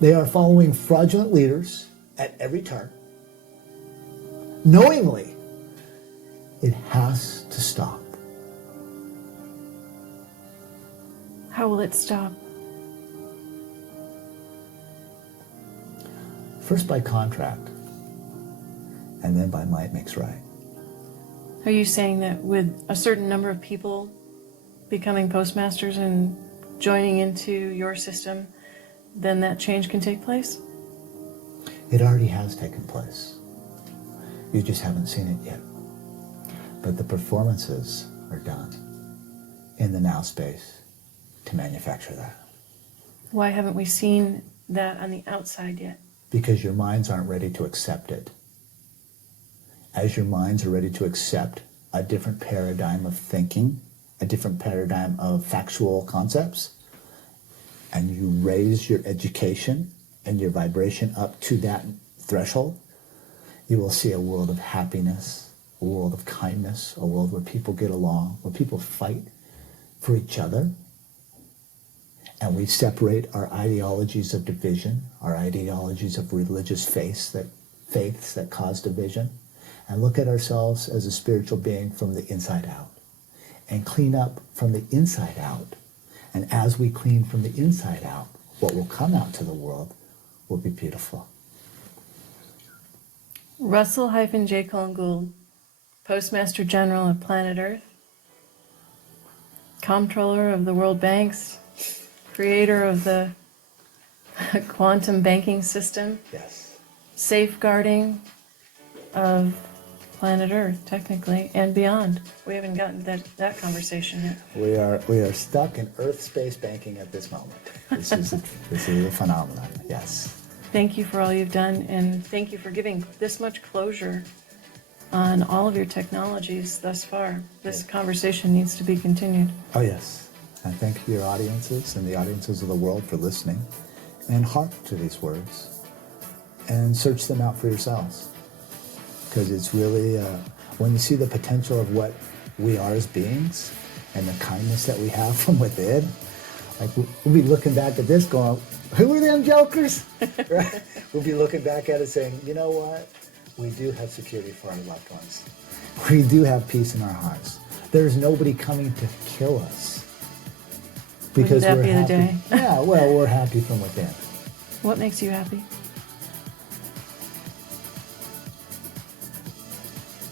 They are following fraudulent leaders at every turn. Knowingly, it has to stop. How will it stop? First by contract, and then by might makes right. Are you saying that with a certain number of people becoming postmasters and joining into your system, then that change can take place? It already has taken place. You just haven't seen it yet. But the performances are done in the now space to manufacture that. Why haven't we seen that on the outside yet? Because your minds aren't ready to accept it. As your minds are ready to accept a different paradigm of thinking, a different paradigm of factual concepts, and you raise your education and your vibration up to that threshold, you will see a world of happiness, a world of kindness, a world where people get along, where people fight for each other, and we separate our ideologies of division, our ideologies of religious faiths that cause division, and look at ourselves as a spiritual being from the inside out, and clean up from the inside out. And as we clean from the inside out, what will come out to the world will be beautiful. Russell-J. Cullen Gould, Postmaster General of Planet Earth, Comptroller of the World Banks, creator of the quantum banking system, Yes. safeguarding of planet Earth, technically, and beyond. We haven't gotten that conversation yet. We are stuck in Earth space banking at this moment. This is a phenomenon, yes. Thank you for all you've done, and thank you for giving this much closure on all of your technologies thus far. This conversation needs to be continued. Oh, yes. And thank your audiences and the audiences of the world for listening, and hark to these words and search them out for yourselves. Because it's really, when you see the potential of what we are as beings and the kindness that we have from within, like we'll be looking back at this going, who are them jokers? Right? We'll be looking back at it saying, you know what? We do have security for our loved ones. We do have peace in our hearts. There's nobody coming to kill us. Because Wouldn't that we're be the happy. day? Yeah, well, we're happy from within. What makes you happy?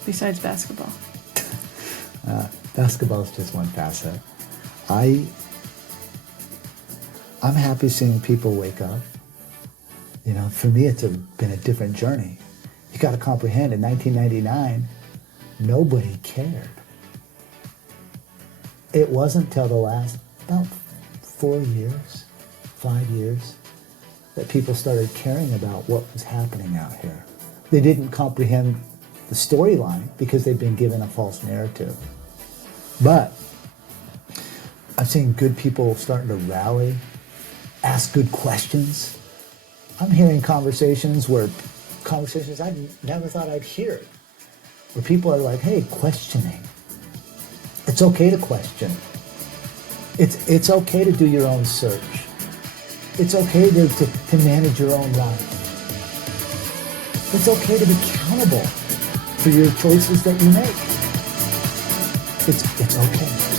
Besides basketball. Basketball is just one facet. I'm happy seeing people wake up. You know, for me, it's been a different journey. You got to comprehend, in 1999, nobody cared. It wasn't till the last about 4 years, 5 years, that people started caring about what was happening out here. They didn't comprehend the storyline because they've been given a false narrative. But I've seen good people starting to rally, ask good questions. I'm hearing conversations I never thought I'd hear. where people are like, hey, questioning. It's okay to question. It's okay to do your own search. It's okay to manage your own life. It's okay to be accountable for your choices that you make. It's okay.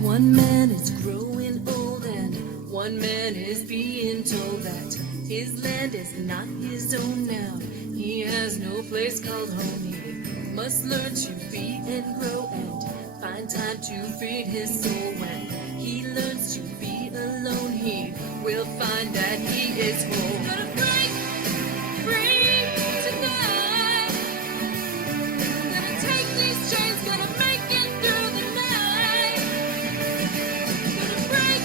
One man is growing old and one man is being told that his land is not his own now. He has no place called home. He must learn to be and grow and find time to feed his soul. When he learns to be alone, he will find that he is whole. Gonna break free tonight. Gonna take these chains, gonna make it through the night. Gonna break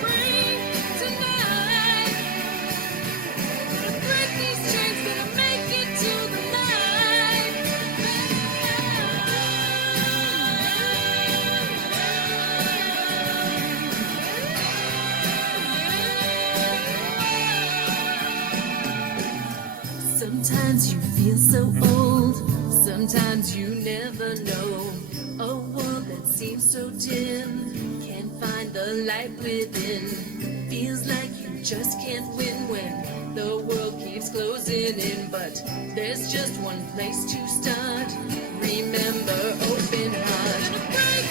free tonight. Gonna break these chains, gonna make it to the light. Sometimes you feel so old, sometimes you never know. A world that seems so dim, can't find the light within. Feels like you just can't win when the world keeps closing in. But there's just one place to start. Remember, open heart. Gonna break